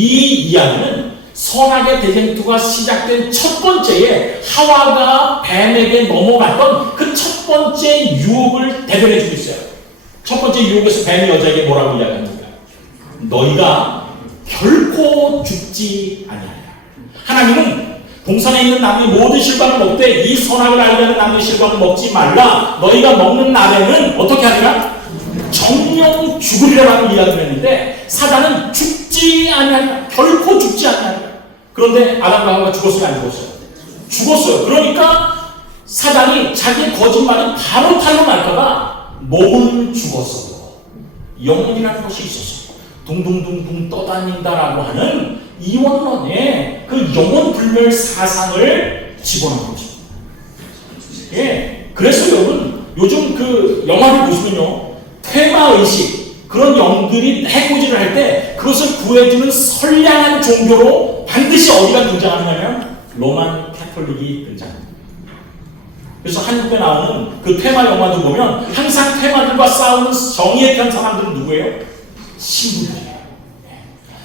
이야기는 선악의 대쟁투가 시작된 첫 번째에 하와가 뱀에게 넘어갔던 그 첫 번째 유혹을 대변해주고 있어요. 첫 번째 유혹에서 뱀이 여자에게 뭐라고 이야기합니까? 너희가 결코 죽지 아니하리라. 하나님은 동산에 있는 나무의 모든 실과를 먹되 이 선악을 알게 하는 나무의 실과를 먹지 말라. 너희가 먹는 날에는 어떻게 하리라? 정령 죽으리라고 이야기를 했는데 사단은 죽지 아니하리라. 결코 죽지 아니하리라. 그런데 아담과 하와가 죽었어요? 안 죽었어요? 죽었어요. 그러니까 사단이 자기의 거짓말이 바로 탄로날까봐 몸은 죽었어도 영혼이라는 것이 있었어요. 둥둥둥둥 떠다닌다라고 하는 이원론의 그 영혼 불멸 사상을 집어넣은 것입니다. 예, 그래서 여러분 요즘 그 영화를 보시면요, 퇴마의식 그런 영들이 해코지를 할 때 그것을 구해주는 선량한 종교로 반드시 어디가 등장하냐면 로만 캐톨릭이 등장합니다. 그래서 한국에 나오는 그 퇴마 영화도 보면 항상 퇴마들과 싸우는 정의에 대한 사람들은 누구예요? 신부들이에요.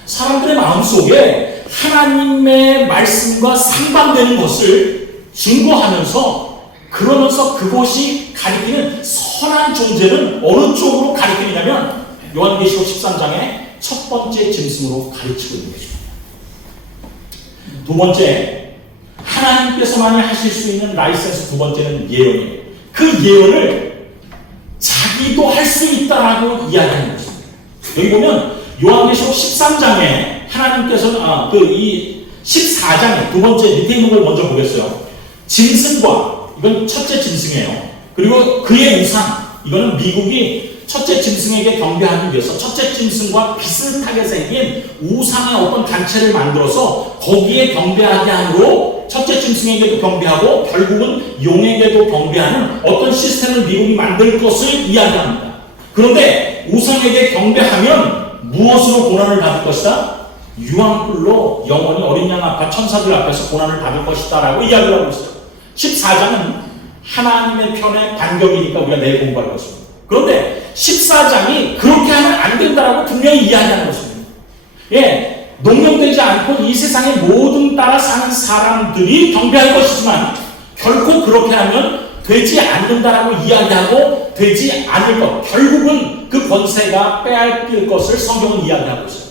사람들의 마음속에 하나님의 말씀과 상반되는 것을 증거하면서 그러면서 그것이 가리키는 선한 존재는 어느 쪽으로 가리키냐면 요한계시록 13장의 첫 번째 짐승으로 가르치고 있는 것입니다. 두 번째, 하나님께서만이 하실 수 있는 라이센스 두 번째는 예언이에요. 그 예언을 자기도 할 수 있다라고 이야기하는 것입니다. 여기 보면 요한계시록 13장에 하나님께서는 이 14장에 두 번째 밑에 있는 걸 먼저 보겠어요. 짐승과, 이건 첫째 짐승이에요. 그리고 그의 우상, 이거는 미국이 첫째 짐승에게 경배하기 위해서 첫째 짐승과 비슷하게 생긴 우상의 어떤 단체를 만들어서 거기에 경배하게 함으로 첫째 짐승에게도 경배하고 결국은 용에게도 경배하는 어떤 시스템을 미국이 만들 것을 이야기합니다. 그런데 우상에게 경배하면 무엇으로 고난을 받을 것이다? 유황불로 영원히 어린 양 앞과 천사들 앞에서 고난을 받을 것이다 라고 이야기를 하고 있어요. 14장은 하나님의 편의 반격이니까 우리가 내일 공부할 것입니다. 그런데 14장이 그렇게 하면 안 된다라고 분명히 이야기하는 것입니다. 예, 농용되지 않고 이 세상의 모든 따라 사는 사람들이 경배할 것이지만 결코 그렇게 하면 되지 않는다라고 이야기하고 되지 않을 것, 결국은 그 권세가 빼앗길 것을 성경은 이야기하고 있어요.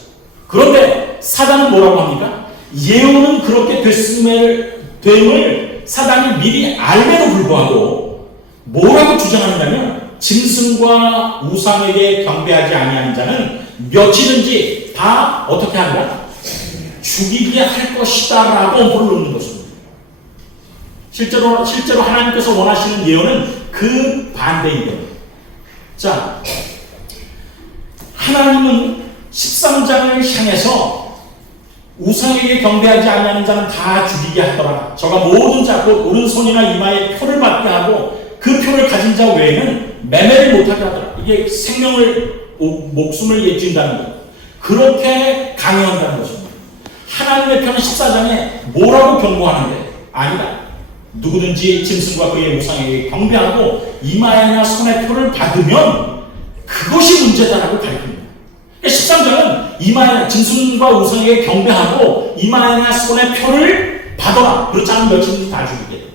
그런데 사단은 뭐라고 합니까? 예언은 그렇게 됨을 사단이 미리 알매도 불구하고 뭐라고 주장하느냐면 짐승과 우상에게 경배하지 아니하는 자는 며칠인지 다 어떻게 한다? 죽이게 할 것이다 라고 엄포를 놓는 것입니다. 실제로 하나님께서 원하시는 예언은 그 반대인 거예요. 자, 하나님은 13장을 향해서 우상에게 경배하지 않는 자는 다 죽이게 하더라. 저가 모든 자 곧 오른손이나 이마에 표를 받게 하고 그 표를 가진 자 외에는 매매를 못하게 하더라. 이게 목숨을 예진다는 거예요. 그렇게 강요한다는 것입니다. 하나님의 표는 14장에 뭐라고 경고하는데? 아니다. 누구든지 짐승과 그의 우상에게 경배하고 이마에나 손에 표를 받으면 그것이 문제다라고 가르칩니다. 13장은 이마에 짐승과 우상에게 경배하고 이마에나 손에 표를 받아라. 그렇지 않으면 며칠인지 다 죽이게 돼.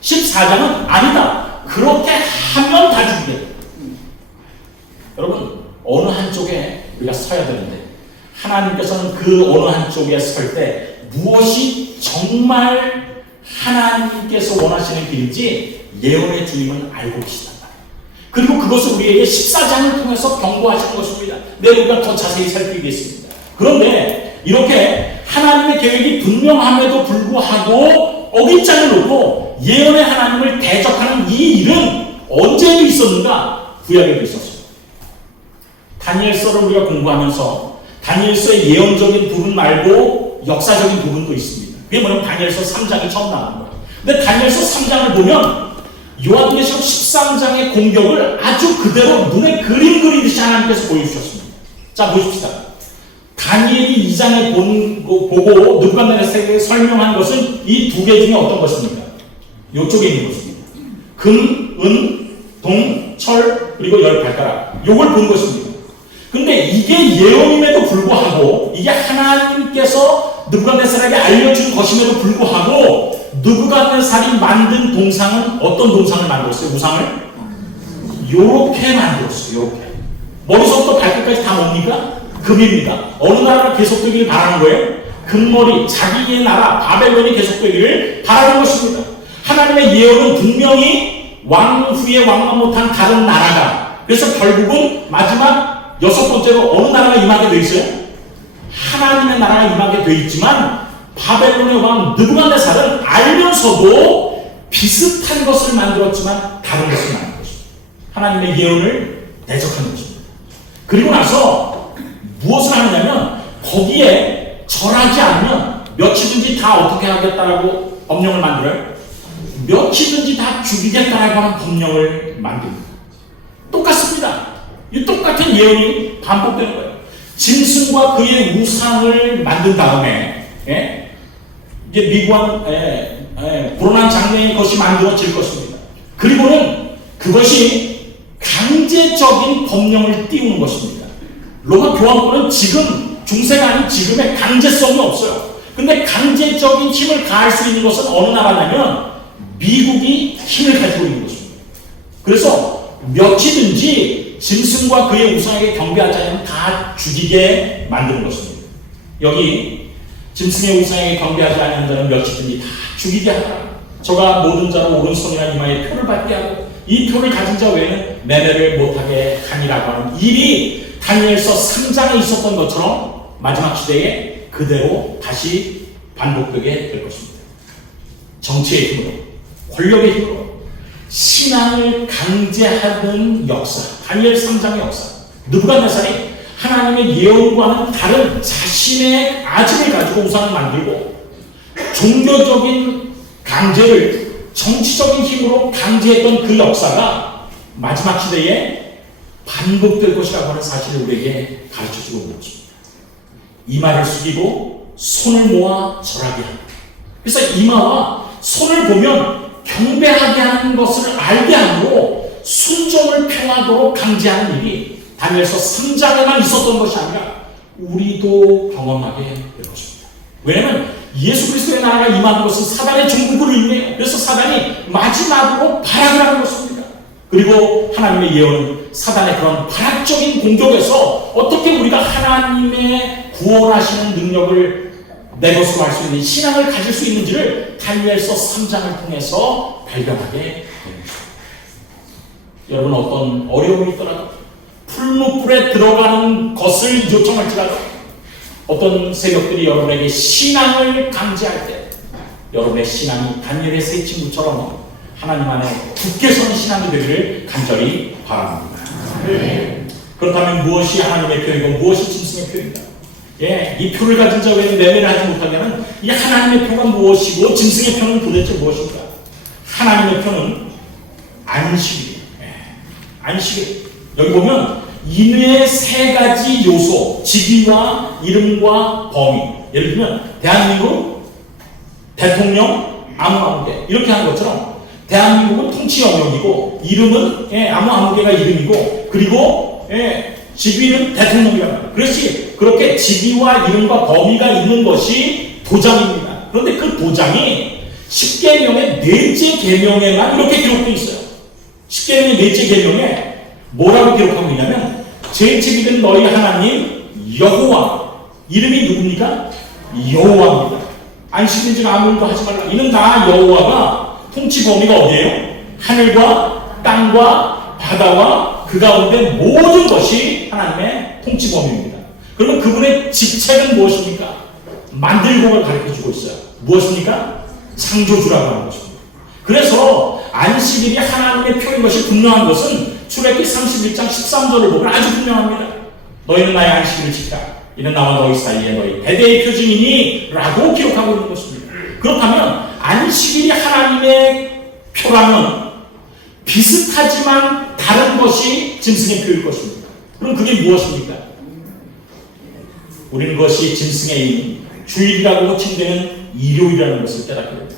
14장은 아니다. 그렇게 하면 다 죽이게 돼. 여러분, 어느 한쪽에 우리가 서야 되는데 하나님께서는 그 어느 한쪽에 설 때 무엇이 정말 하나님께서 원하시는 길인지 예언의 주님은 알고 계시다. 그리고 그것을 우리에게 14장을 통해서 경고하시는 것입니다. 우리가 더 자세히 살피겠습니다. 그런데 이렇게 하나님의 계획이 분명함에도 불구하고 어깃장을 놓고 예언의 하나님을 대적하는 이 일은 언제도 있었는가? 구약에도 있었어요. 다니엘서를 우리가 공부하면서 다니엘서의 예언적인 부분 말고 역사적인 부분도 있습니다. 그게 뭐냐면 다니엘서 3장이 처음 나오는 거예요. 근데 다니엘서 3장을 보면 요한계시록 13장의 공격을 아주 그대로 눈에 그림 그리듯이 하나님께서 보여주셨습니다. 자, 보십시다. 다니엘이 2장에 보고 느부갓네살에게 설명한 것은 이 두 개 중에 어떤 것입니까? 이쪽에 있는 것입니다. 금, 은, 동, 철, 그리고 10발가락. 요걸 본 것입니다. 근데 이게 예언임에도 불구하고 이게 하나님께서 느부갓네살에게 알려준 것임에도 불구하고 느부갓네살이 만든 동상은 어떤 동상을 만들었어요? 우상을? 요렇게 만들었어요. 요렇게. 머리서부터 발끝까지 다 뭡니까? 금입니다. 어느 나라가 계속되기를 바라는 거예요? 금머리, 자기의 나라 바벨론이 계속되기를 바라는 것입니다. 하나님의 예언은 분명히 왕 후에 왕만 못한 다른 나라가, 그래서 결국은 마지막 6번째로 어느 나라가 임하게 되어 있어요? 하나님의 나라가 임하게 되어 있지만 바벨론의 왕 느부갓네살은 알면서도 비슷한 것을 만들었지만 다른 것을 만든 것입니다. 하나님의 예언을 대적하는 것입니다. 그리고 나서 무엇을 하느냐면 거기에 절하지 않으면 며칠든지 다 어떻게 하겠다라고 법령을 만들어요? 며칠든지 다 죽이겠다라고 하는 법령을 만듭니다. 똑같습니다. 이 똑같은 예언이 반복되는 거예요. 짐승과 그의 우상을 만든 다음에 이제 미구한 불온한 장래의 것이 만들어질 것입니다. 그리고는 그것이 강제적인 법령을 띄우는 것입니다. 로마 교황권은 지금 중세가 아닌 지금의 강제성이 없어요. 근데 강제적인 힘을 가할 수 있는 것은 어느 나라냐면 미국이 힘을 가지고 있는 것입니다. 그래서 며칠든지 짐승과 그의 우상에게 경배하지 않으면 다 죽이게 만드는 것입니다. 여기 짐승의 우상에게 경배하지 않는 자는 며칠든지 다 죽이게 하라. 저가 모든 자로 오른손이나 이마에 표를 받게 하고 이 표를 가진 자 외에는 매매를 못하게 하니라고 하는 일이 다니엘서 3장에 있었던 것처럼 마지막 시대에 그대로 다시 반복되게 될 것입니다. 정치의 힘으로, 권력의 힘으로 신앙을 강제하는 역사, 다니엘 3장의 역사, 느부갓네살이 하나님의 예언과는 다른 자신의 아집을 가지고 우상을 만들고 종교적인 강제를 정치적인 힘으로 강제했던 그 역사가 마지막 시대에 반복될 것이라고 하는 사실을 우리에게 가르쳐주고 있는 것입니다. 이마를 숙이고 손을 모아 절하게 합니다. 그래서 이마와 손을 보면 경배하게 하는 것을 알게 하고 순종을 표하도록 강제하는 일이 다니엘서 3장에만 있었던 것이 아니라 우리도 경험하게 될 것입니다. 왜냐하면 예수 그리스도의 나라가 임하는 것은 사단의 종국을 의미해요. 그래서 사단이 마지막으로 발악을 하는 것입니다. 그리고 하나님의 예언은 사단의 그런 발악적인 공격에서 어떻게 우리가 하나님의 구원하시는 능력을 내 것으로 할 수 있는 신앙을 가질 수 있는지를 다니엘서 3장을 통해서 발견하게 되는 것입니다. 여러분, 어떤 어려움이 있더라도 풀무불에 들어가는 것을 요청할지라도 어떤 세력들이 여러분에게 신앙을 강제할 때 여러분의 신앙이 다니엘의 세 친구처럼 하나님 안에 굳게 서는 신앙이 되기를 간절히 바랍니다. 그렇다면 무엇이 하나님의 표이고 무엇이 짐승의 표인가? 이 표를 가진 자 외에는 매매를 하지 못하냐면 이 하나님의 표가 무엇이고 짐승의 표는 도대체 무엇인가? 하나님의 표는 안식이에요. 안식이에요. 여기 보면 인의 세 가지 요소, 직위와 이름과 범위. 예를 들면 대한민국 대통령 아무개 이렇게 하는 것처럼 대한민국은 통치 영역이고 이름은 아무개가 이름이고 그리고 직위는 대통령이란 말이에요. 그렇지 그렇게 직위와 이름과 범위가 있는 것이 도장입니다. 그런데 그 도장이 10계명의 넷째 계명에만 이렇게 기록되어 있어요. 10계명의 넷째 계명에 뭐라고 기록하고 있냐면 제7일은 너희 하나님 여호와 이름이 누굽니까? 여호와입니다. 안식일은 아무 일도 하지 말라. 이는 나 여호와가 통치 범위가 어디예요? 하늘과 땅과 바다와 그 가운데 모든 것이 하나님의 통치 범위입니다. 그러면 그분의 직책은 무엇입니까? 만들공을 가르쳐주고 있어요. 무엇입니까? 창조주라고 하는 것입니다. 그래서 안식일이 하나님의 표인 것이 분명한 것은 출애굽기 31장 13절을 보면 아주 분명합니다. 너희는 나의 안식일을 지키라. 이는 나와 너희 사이에 너희 대대의 표징이니 라고 기록하고 있는 것입니다. 그렇다면 안식일이 하나님의 표라면 비슷하지만 다른 것이 짐승의 표일 것입니다. 그럼 그게 무엇입니까? 우리는 그것이 짐승의 주일이라고 호칭되는 일요일이라는 것을 깨닫게 됩니다.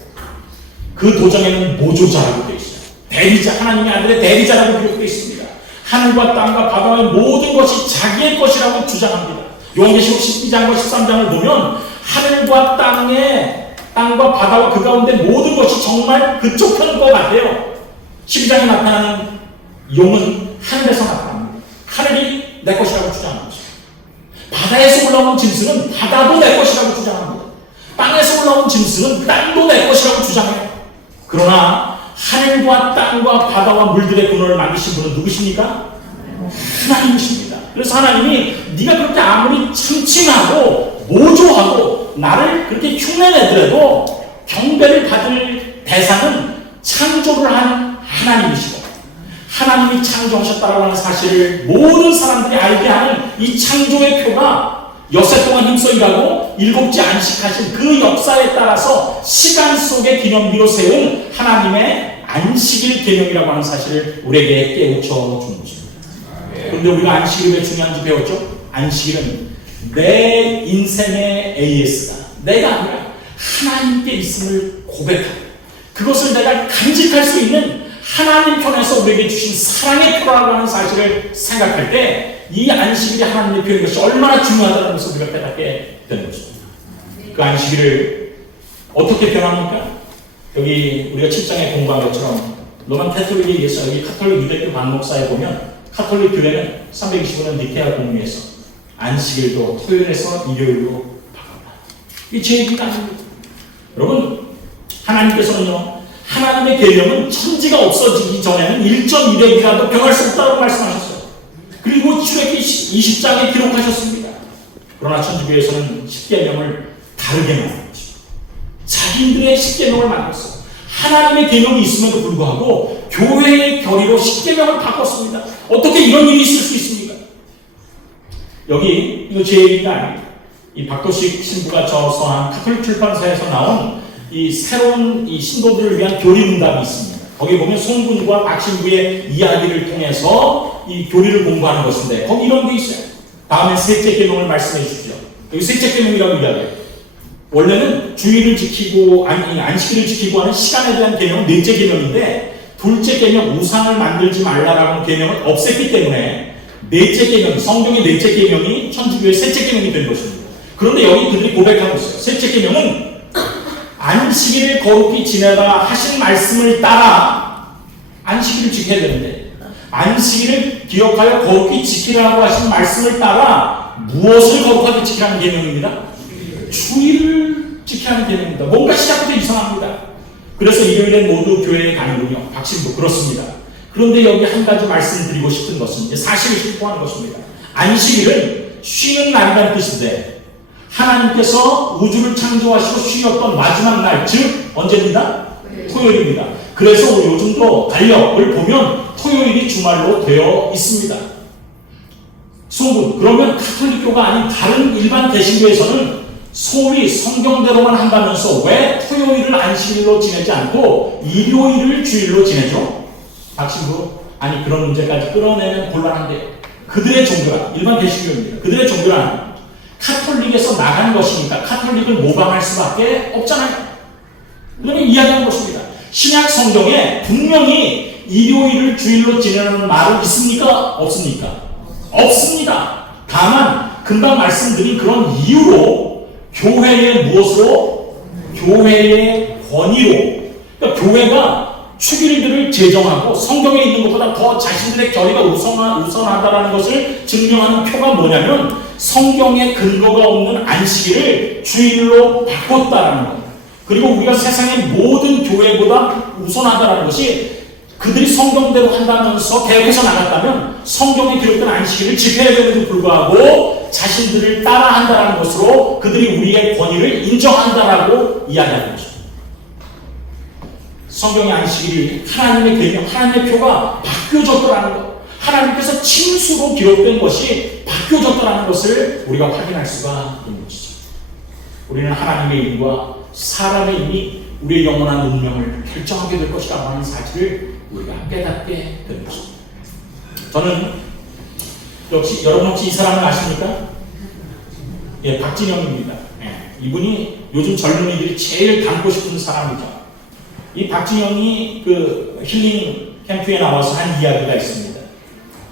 그 도장에는 모조자라고 되어 있어요. 대리자, 하나님의 아들의 대리자라고 기록되어 있습니다. 하늘과 땅과 바다의 모든 것이 자기의 것이라고 주장합니다. 요한계시록 12장과 13장을 보면 하늘과 땅과 바다와 그 가운데 모든 것이 정말 그쪽 편인 것 같아요. 12장에 나타나는 용은 하늘에서 나타납니다. 하늘이 내 것이라고 주장하는 것입니다. 바다에서 올라오는 짐승은 바다도 내 것이라고 주장합니다. 땅에서 올라오는 짐승은 땅도 내 것이라고 주장해요. 그러나 하늘과 땅과 바다와 물들의 근원을 만드신 분은 누구십니까? 하나님이십니다. 그래서 하나님이 네가 그렇게 아무리 참칭하고 모조하고 나를 그렇게 흉내내더라도 경배를 받을 대상은 창조를 한 하나님이시고 하나님이 창조하셨다고 하는 사실을 모든 사람들이 알게 하는 이 창조의 표가 엿새 동안 힘써 일하고 일곱째 안식하신 그 역사에 따라서 시간 속의 기념비로 세운 하나님의 안식일 계명이라고 하는 사실을 우리에게 깨우쳐 주는 것입니다. 그런데 우리가 안식일이 왜 중요한지 배웠죠? 안식일은 내 인생의 AS가 내가 아니라 하나님께 있음을 고백하고 그것을 내가 간직할 수 있는 하나님 편에서 우리에게 주신 사랑의 표라고 하는 사실을 생각할 때 이 안식일이 하나님의 표인 것이 얼마나 중요하다는 것을 우리가 깨닫게 되는 것입니다. 그 안식일을 어떻게 변합니까? 여기 우리가 7장에 공부한 것처럼 로만 캐톨릭에 의해서 여기 카톨릭 유대교 반목사에 보면 카톨릭 교회는 325년 니케아 공의에서 안식일도 토요일에서 일요일로 바꾼다. 이게 제 얘기가 아닙니다. 여러분 하나님께서는요 하나님의 계명은 천지가 없어지기 전에는 1.1핵이라도 변할 수 없다고 말씀하셨어요. 그리고 출애굽기 20장에 기록하셨습니다. 그러나 천주교에서는 10계명을 다르게 만들었죠. 자기들의 10계명을 만들었어요. 하나님의 계명이 있음에도 불구하고 교회의 결의로 10계명을 바꿨습니다. 어떻게 이런 일이 있을 수 있습니까? 여기 이거 제 얘기가 아닙니다. 이 박도식 신부가 저서한 카톨릭 출판사에서 나온 이 새로운 이 신도들을 위한 교리문답이 있습니다. 거기 보면 송군과 박신부의 이야기를 통해서 이 교리를 공부하는 것인데 거기 이런 게 있어요. 다음에 셋째 계명을 말씀해 주십시오. 여기 셋째 계명이라고 이야기해요. 원래는 주일을 지키고 안식일을 지키고 하는 시간에 대한 계명은 넷째 계명인데 둘째 계명 우상을 만들지 말라라는 계명을 없앴기 때문에 넷째 계명 성경의 넷째 계명이 천주교의 셋째 계명이 된 것입니다. 그런데 여기 그들이 고백하고 있어요. 셋째 계명은 안식일을 거룩히 지내라 하신 말씀을 따라 안식일을 지켜야 되는데 안식일을 기억하여 거룩히 지키라고 하신 말씀을 따라 무엇을 거룩하게 지키라는 계명입니다? 주일을 지키라는 계명입니다. 뭔가 시작부터 이상합니다. 그래서 일요일엔 모두 교회에 가는군요. 박신부 그렇습니다. 그런데 여기 한 가지 말씀드리고 싶은 것은 사실을 실토하는 것입니다. 안식일은 쉬는 날이라는 뜻인데 하나님께서 우주를 창조하시고 쉬었던 마지막 날, 즉 언제입니다? 토요일입니다. 그래서 우리 요즘도 달력을 보면 토요일이 주말로 되어 있습니다. 수업은 그러면 가톨릭교가 아닌 다른 일반 개신교에서는 소위 성경대로만 한다면서 왜 토요일을 안식일로 지내지 않고 일요일을 주일로 지내죠? 박신부, 아니 그런 문제까지 끌어내면 곤란한데요. 그들의 종교란, 일반 개신교입니다. 그들의 종교란 카톨릭에서 나간 것이니까 카톨릭을 모방할 수밖에 없잖아요. 그러니 이야기하는 것입니다. 신약 성경에 분명히 일요일을 주일로 지내는 말은 있습니까? 없습니까? 없습니다. 다만 금방 말씀드린 그런 이유로 교회의 무엇으로? 교회의 권위로. 그러니까 교회가 축일들을 제정하고 성경에 있는 것보다 더 자신들의 결의가 우선하다라는 것을 증명하는 표가 뭐냐면 성경에 근거가 없는 안식일을 주일로 바꿨다라는 것. 그리고 우리가 세상의 모든 교회보다 우선하다라는 것이 그들이 성경대로 한다면서 개혁해서 나갔다면 성경에 기록된 안식일을 지켜야 됨에도 불구하고 자신들을 따라한다는 것으로 그들이 우리의 권위를 인정한다라고 이야기하는 것입니다. 성경의 안식일이 하나님의 계명, 하나님의 표가 바뀌어졌더라는 것, 하나님께서 침수로 기록된 것이 바뀌어졌더라는 것을 우리가 확인할 수가 있는 것이죠. 우리는 하나님의 일과 사람의 일이 우리의 영원한 운명을 결정하게 될 것이라고 하는 사실을 우리가 깨닫게 되는 것입니다. 저는 역시 여러분 혹시 이 사람을 아십니까? 예, 박진영입니다. 예, 이분이 요즘 젊은이들이 제일 닮고 싶은 사람이죠. 이 박진영이 그 힐링 캠프에 나와서 한 이야기가 있습니다.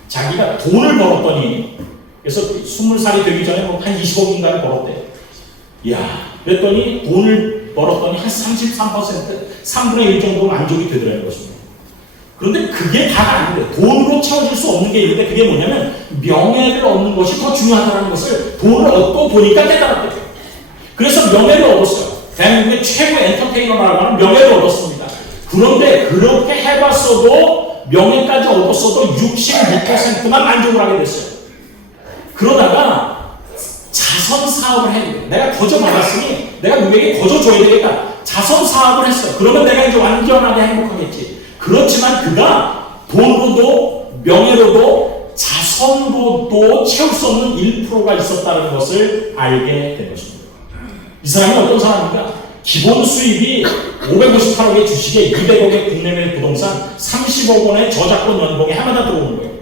자기가 돈을 벌었더니, 그래서 20살이 되기 전에 뭐 한 20억인가를 벌었대요. 이야, 그랬더니 돈을 벌었더니 한 33%, 3분의 1 정도 만족이 되더라는 것입니다. 그런데 그게 다가 아닌데, 돈으로 채워질 수 없는 게 있는데, 그게 뭐냐면 명예를 얻는 것이 더 중요하다는 것을 돈을 얻고 보니까 깨달았대요. 그래서 명예를 얻었어요. 대한민국의 최고 엔터테이너라고 하는 명예를 얻었습니다. 그런데 그렇게 해봤어도 명예까지 얻었어도 66%만 만족을 하게 됐어요. 그러다가 자선 사업을 해야 되겠다. 내가 거저 받았으니 내가 누구에게 거저 줘야 되겠다. 자선 사업을 했어요. 그러면 내가 이제 완전하게 행복하겠지. 그렇지만 그가 돈으로도 명예로도 자선으로도 채울 수 없는 1%가 있었다는 것을 알게 된 것입니다. 이 사람이 어떤 사람입니까? 기본 수입이 558억의 주식에 200억의 국내외 부동산 30억 원의 저작권 연봉에 해마다 들어오는 거예요.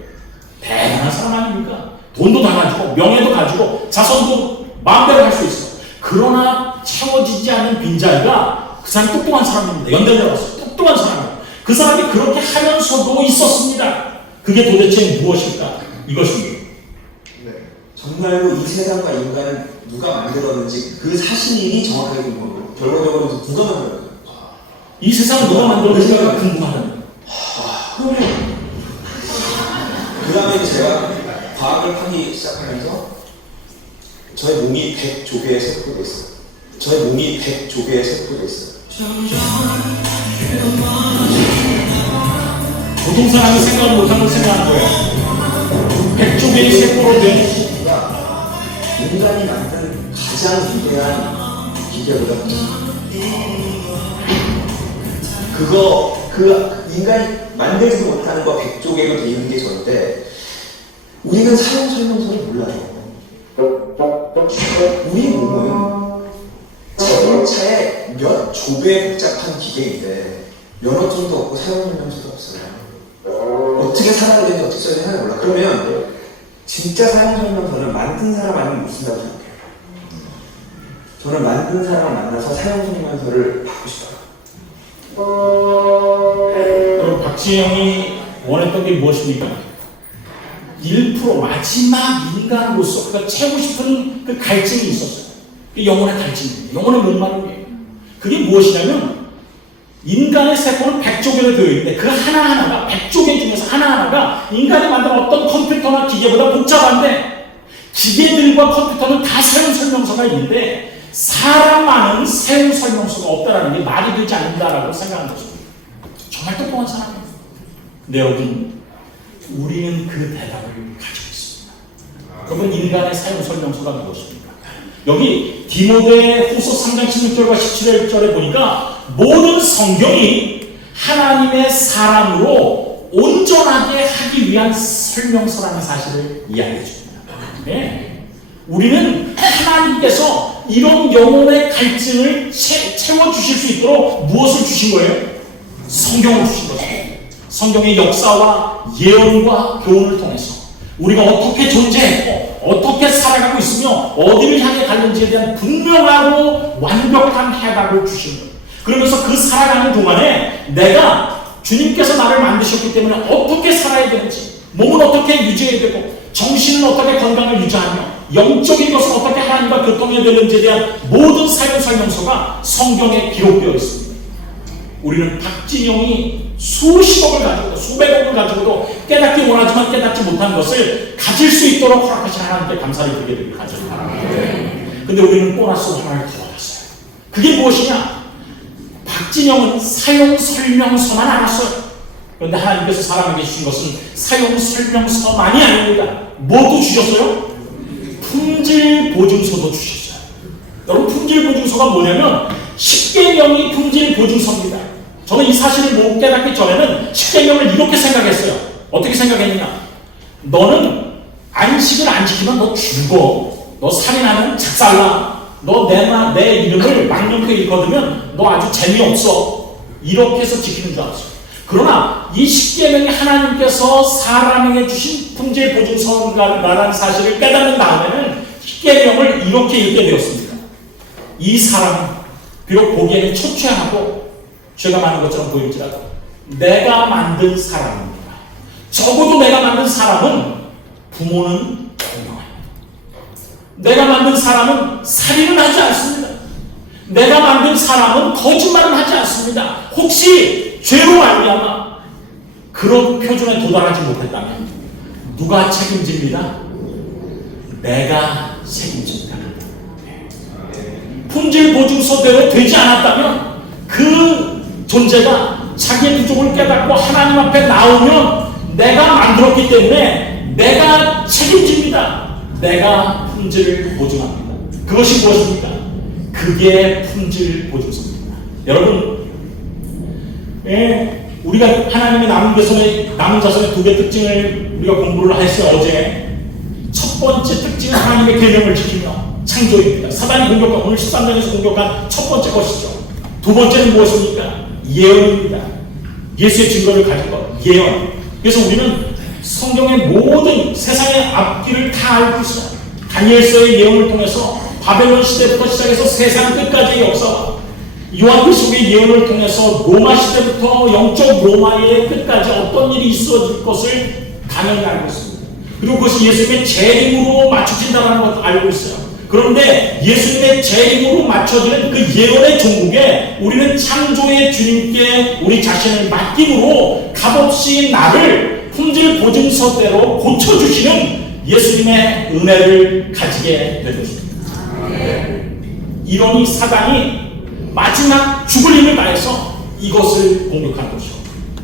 대단한 사람 아닙니까? 돈도 다 가지고 명예도 가지고 자선도 마음대로 할 수 있어. 그러나 채워지지 않는 빈자리가 그 사람이 똑똑한 사람입니다. 연대를 봤어요. 똑똑한 사람이에요. 그 사람이 그렇게 하면서도 있었습니다. 그게 도대체 무엇일까? 이것입니다. 네. 정말로 이 세상과 인간을 누가 만들었는지 그 사실이 정확하게 궁금해요. 결론적으로 누가 만들었는지. 이 세상을 누가 만들었는지가 궁금하다는. 그러면 그 다음에 제가 과학을 하기 시작하면서 저의 몸이 100조개의 세포가 됐어요. 저의 몸이 100조개의 세포가 됐어요. 보통 사람이 생각 못한 걸 생각한 거예요. 100조개의 세포로 된 인간이 만든 가장 위대한 기계보다 그 인간이 만들지도 못하는 거 100조개로 되어 있는 게 저인데 우리는 사용 설명서를 몰라요. 우리 몸은 자동차의 몇 조배 복잡한 기계인데 면허증도 없고 사용 설명서도 없어요. 어떻게 살아야 되는지 어떻게 써야 되는지 몰라. 그러면 진짜 사용 설명서는 만든 사람 아니면 못 쓴다고 생각해요. 저는 만든 사람을 만나서 사용 설명서를 받고 싶어요. 그럼 박지영이 원했던 게 무엇입니까? 1% 마지막 인간으로서 그가 채우고 싶은 그 갈증이 있었어요. 그 영혼의 갈증입니다. 영혼의 목마름이에요. 그게 무엇이냐면 인간의 세포는 100조개로 되어 있는데 그 하나하나가 100조개 중에서 하나하나가 인간이 만든 어떤 컴퓨터나 기계보다 복잡한데 기계들과 컴퓨터는 다 사용 설명서가 있는데 사람만은 사용 설명서가 없다라는 게 말이 되지 않는다라고 생각하는 것입니다. 정말 똑똑한 사람이에요. 근데 여러분 우리는 그 대답을 가지고 있습니다. 그러면 인간의 사용 설명서가 무엇입니까? 여기 디모데 후서 3장 16절과 17절에 보니까 모든 성경이 하나님의 사람으로 온전하게 하기 위한 설명서라는 사실을 이야기해 줍니다. 네. 우리는 하나님께서 이런 영혼의 갈증을 채워주실 수 있도록 무엇을 주신 거예요? 성경을 주신 거죠. 성경의 역사와 예언과 교훈을 통해서 우리가 어떻게 존재했고 어떻게 살아가고 있으며 어디를 향해 가는지에 대한 분명하고 완벽한 해답을 주신 거예요. 그러면서 그 살아가는 동안에 내가 주님께서 나를 만드셨기 때문에 어떻게 살아야 되는지, 몸은 어떻게 유지해야 되고 정신은 어떻게 건강을 유지하며 영적인 것은 어떻게 하나님과 교통해야 되는지에 대한 모든 사용 설명서가 성경에 기록되어 있습니다. 우리는 박진영이 수십억을 가지고도 수백억을 가지고도 깨닫기 원하지만 깨닫지 못한 것을 가질 수 있도록 허락하신 하나님께 감사를 드리게 되길 간절히 바랍니다. 근데 우리는 보너스 하나를 더 받았어요. 그게 무엇이냐? 박진영은 사용 설명서만 알았어요. 그런데 하나님께서 사람에게 주신 것은 사용 설명서만이 아닙니다. 뭐도 주셨어요? 품질 보증서도 주셨어요. 여러분, 품질 보증서가 뭐냐면 십계명이 품질 보증서입니다. 저는 이 사실을 못 깨닫기 전에는 십계명을 이렇게 생각했어요. 어떻게 생각했느냐? 너는 안식을 안 지키면 너 죽어. 너 살인하면 작살나. 너 내 이름을 망령되게 일거두면 너 아주 재미없어. 이렇게 해서 지키는 줄 알았어요. 그러나 이 십계명이 하나님께서 사람에게 주신 품질 보증서라는 사실을 깨닫는 다음에는 십계명을 이렇게 읽게 되었습니다. 이 사람은 비록 보기에는 초췌하고 죄가 많은 것처럼 보일지라도 내가 만든 사람입니다. 적어도 내가 만든 사람은 부모는 공평합니다. 내가 만든 사람은 살인은 하지 않습니다. 내가 만든 사람은 거짓말은 하지 않습니다. 혹시 죄로 말미암아 그런 표준에 도달하지 못했다면 누가 책임집니다? 내가 책임집니다. 품질 보증서대로 되지 않았다면 그 존재가 자기의 부족을 깨닫고 하나님 앞에 나오면 내가 만들었기 때문에 내가 책임집니다. 내가 품질을 보증합니다. 그것이 무엇입니까? 그게 품질 보증서입니다. 여러분, 우리가 하나님의 남은 자손의 두 개 특징을 우리가 공부를 했어요. 어제 첫 번째 특징은 하나님의 계명을 지키며 창조입니다. 사단이 공격한, 오늘 13장에서 공격한 첫 번째 것이죠. 두 번째는 무엇입니까? 예언입니다. 예수의 증거를 가진 것, 예언. 그래서 우리는 성경의 모든 세상의 앞길을 다 알고 있어요. 다니엘서의 예언을 통해서 바벨론 시대부터 시작해서 세상 끝까지의 역사와 요한계시록의 예언을 통해서 로마 시대부터 영적 로마의 끝까지 어떤 일이 있어질 것을 당연히 알고 있습니다. 그리고 그것이 예수님의 재림으로 맞춰진다는 것도 알고 있어요. 그런데 예수님의 재림으로 맞춰지는 그 예언의 종국에 우리는 창조의 주님께 우리 자신을 맡김으로 값없이 나를 품질 보증서대로 고쳐주시는 예수님의 은혜를 가지게 된 것입니다. 이러니 사단이 마지막 죽을 힘을 다해서 이것을 공격한 것이죠.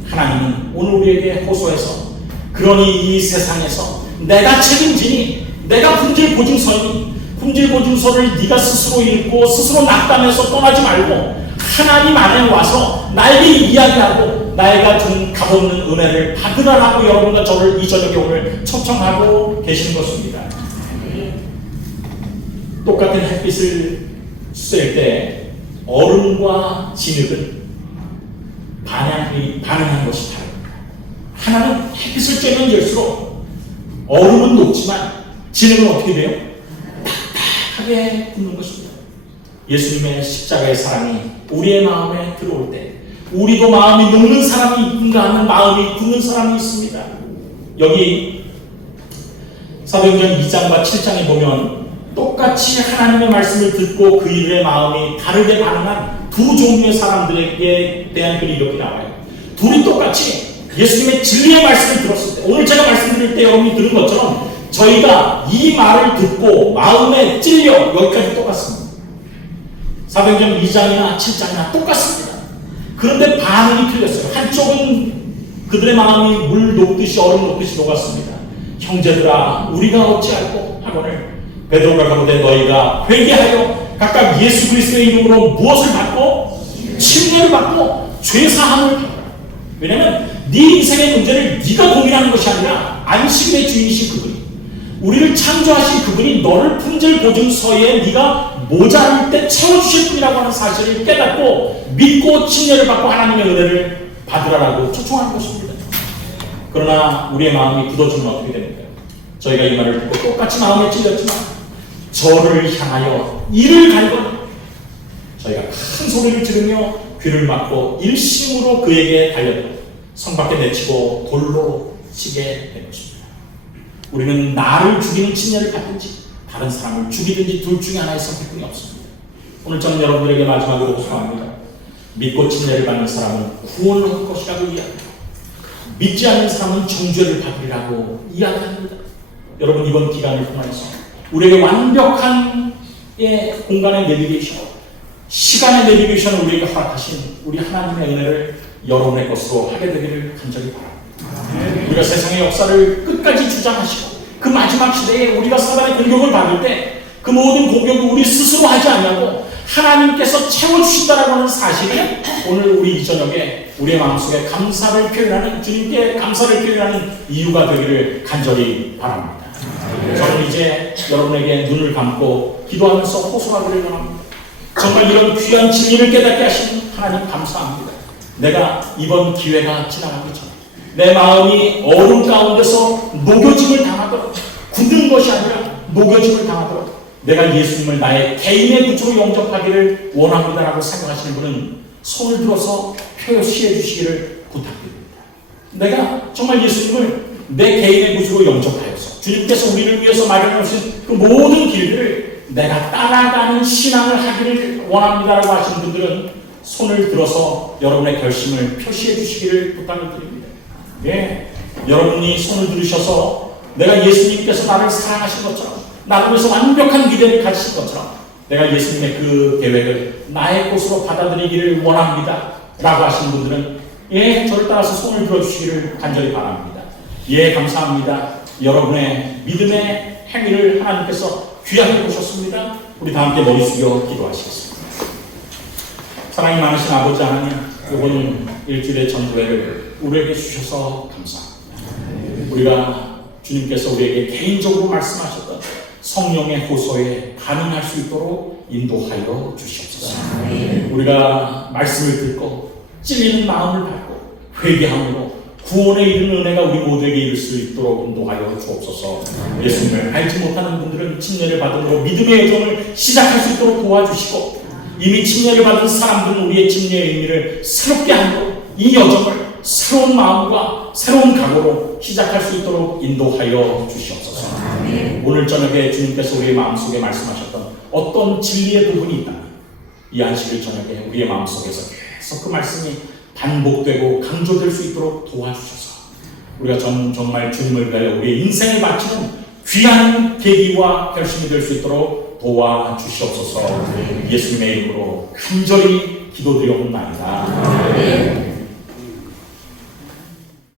하나님은 오늘 우리에게 호소해서 그러니 이 세상에서 내가 책임지니 내가 품질 보증서니 품질 보증서를 네가 스스로 읽고 스스로 낙담해서 떠나지 말고 하나님 안에 와서 나에게 이야기하고 나에게 준 값없는 은혜를 받으라고 여러분과 저를 이 저녁에 오늘 초청하고 계시는 것입니다. 똑같은 햇빛을 쐴 때 얼음과 진흙은 반응하는 것이 다릅니다. 하나는 햇빛을 쬐면 쬐수록 얼음은 녹지만 진흙은 어떻게 돼요? 딱딱하게 굳는 것입니다. 예수님의 십자가의 사랑이 우리의 마음에 들어올 때 우리도 마음이 녹는 사람이 있는가 하는 마음이 굳는 사람이 있습니다. 여기 사도행전 2장과 7장에 보면 똑같이 하나님의 말씀을 듣고 그 일의 마음이 다르게 반응한 두 종류의 사람들에게 대한 글이 이렇게 나와요. 둘이 똑같이 예수님의 진리의 말씀을 들었을 때, 오늘 제가 말씀드릴 때 여러분이 들은 것처럼 저희가 이 말을 듣고 마음에 찔려 여기까지 똑같습니다. 사도행전 2장이나 7장이나 똑같습니다. 그런데 반응이 틀렸어요. 한쪽은 그들의 마음이 물 녹듯이 얼음 녹듯이 녹았습니다. 형제들아 우리가 어찌할꼬 하거늘 베드로가 가로되 너희가 회개하여 각각 예수 그리스도의 이름으로 무엇을 받고? 침례를 받고 죄사함을 받고. 왜냐하면 네 인생의 문제를 네가 고민하는 것이 아니라 안식일의 주인이신 그분이, 우리를 창조하신 그분이 너를 품질 보증서에 네가 모자랄 때 채워주실 분이라고 하는 사실을 깨닫고 믿고 침례를 받고 하나님의 은혜를 받으라고 초청하는 것입니다. 그러나 우리의 마음이 굳어지면 어떻게 됩니까? 저희가 이 말을 듣고 똑같이 마음에 찔렸지만 저를 향하여 이를 갈거니 저희가 큰 소리를 지르며 귀를 막고 일심으로 그에게 달려들고 성 밖에 내치고 돌로 치게 된 것입니다. 우리는 나를 죽이는 침례를 받든지 다른 사람을 죽이든지 둘 중에 하나의 선택권이 없습니다. 오늘 저는 여러분들에게 마지막으로 소망합니다. 믿고 침례를 받는 사람은 구원을 얻을 것이라고 이야기합니다. 믿지 않는 사람은 정죄를 받으리라고 이야기합니다. 여러분, 이번 기간을 통해서 우리에게 완벽한 공간의 내비게이션, 시간의 내비게이션을 우리에게 허락하신 우리 하나님의 은혜를 여러분의 것으로 하게 되기를 간절히 바랍니다. 우리가 세상의 역사를 끝까지 주장하시고 그 마지막 시대에 우리가 사단의 공격을 받을 때 그 모든 공격을 우리 스스로 하지 않냐고 하나님께서 채워주신다라고 하는 사실이 오늘 우리 이 저녁에 우리의 마음속에 감사를 표현하는, 주님께 감사를 표현하는 이유가 되기를 간절히 바랍니다. 저는 이제 여러분에게 눈을 감고 기도하면서 호소하기를 원합니다. 정말 이런 귀한 진리를 깨닫게 하신 하나님 감사합니다. 내가 이번 기회가 지나가기 전에 내 마음이 얼음 가운데서 녹여짐을 당하도록, 굳는 것이 아니라 녹여짐을 당하도록 내가 예수님을 나의 개인의 구주로 영접하기를 원합니다라고 생각하시는 분은 손을 들어서 표시해 주시기를 부탁드립니다. 내가 정말 예수님을 내 개인의 구주로 영접하여서 주님께서 우리를 위해서 마련해 주신 그 모든 길들을 내가 따라가는 신앙을 하기를 원합니다라고 하시는 분들은 손을 들어서 여러분의 결심을 표시해 주시기를 부탁을 드립니다. 예, 여러분이 손을 들으셔서 내가 예수님께서 나를 사랑하신 것처럼, 나를 위해서 완벽한 기대를 가지신 것처럼 내가 예수님의 그 계획을 나의 것으로 받아들이기를 원합니다 라고 하시는 분들은 예, 저를 따라서 손을 들어주시기를 간절히 바랍니다. 예, 감사합니다. 여러분의 믿음의 행위를 하나님께서 귀하게 보셨습니다. 우리 다 함께 머리 숙여 기도하시겠습니다. 사랑이 많으신 아버지 하나님, 이번 일주일의 전도회를 우리에게 주셔서 감사합니다. 우리가 주님께서 우리에게 개인적으로 말씀하셨던 성령의 호소에 반응할 수 있도록 인도하여 주시옵소서. 우리가 말씀을 듣고 찔리는 마음을 갖고 회개함으로 구원에 이르는 은혜가 우리 모두에게 이룰 수 있도록 인도하여 주옵소서. 예수님을 알지 못하는 분들은 침례를 받음으로 믿음의 여정을 시작할 수 있도록 도와주시고, 이미 침례를 받은 사람들은 우리의 침례의 의미를 새롭게 함으로 이 여정을 새로운 마음과 새로운 각오로 시작할 수 있도록 인도하여 주시옵소서. 오늘 저녁에 주님께서 우리의 마음속에 말씀하셨던 어떤 진리의 부분이 있다면 이 안식일 저녁에 우리의 마음속에서 계속 그 말씀이 반복되고 강조될 수 있도록 도와주셔서 우리가 정말 주님을 위하여 우리의 인생을 바치는 귀한 계기와 결심이 될 수 있도록 도와주시옵소서. 예수님의 이름으로 간절히 기도드려옵나이다.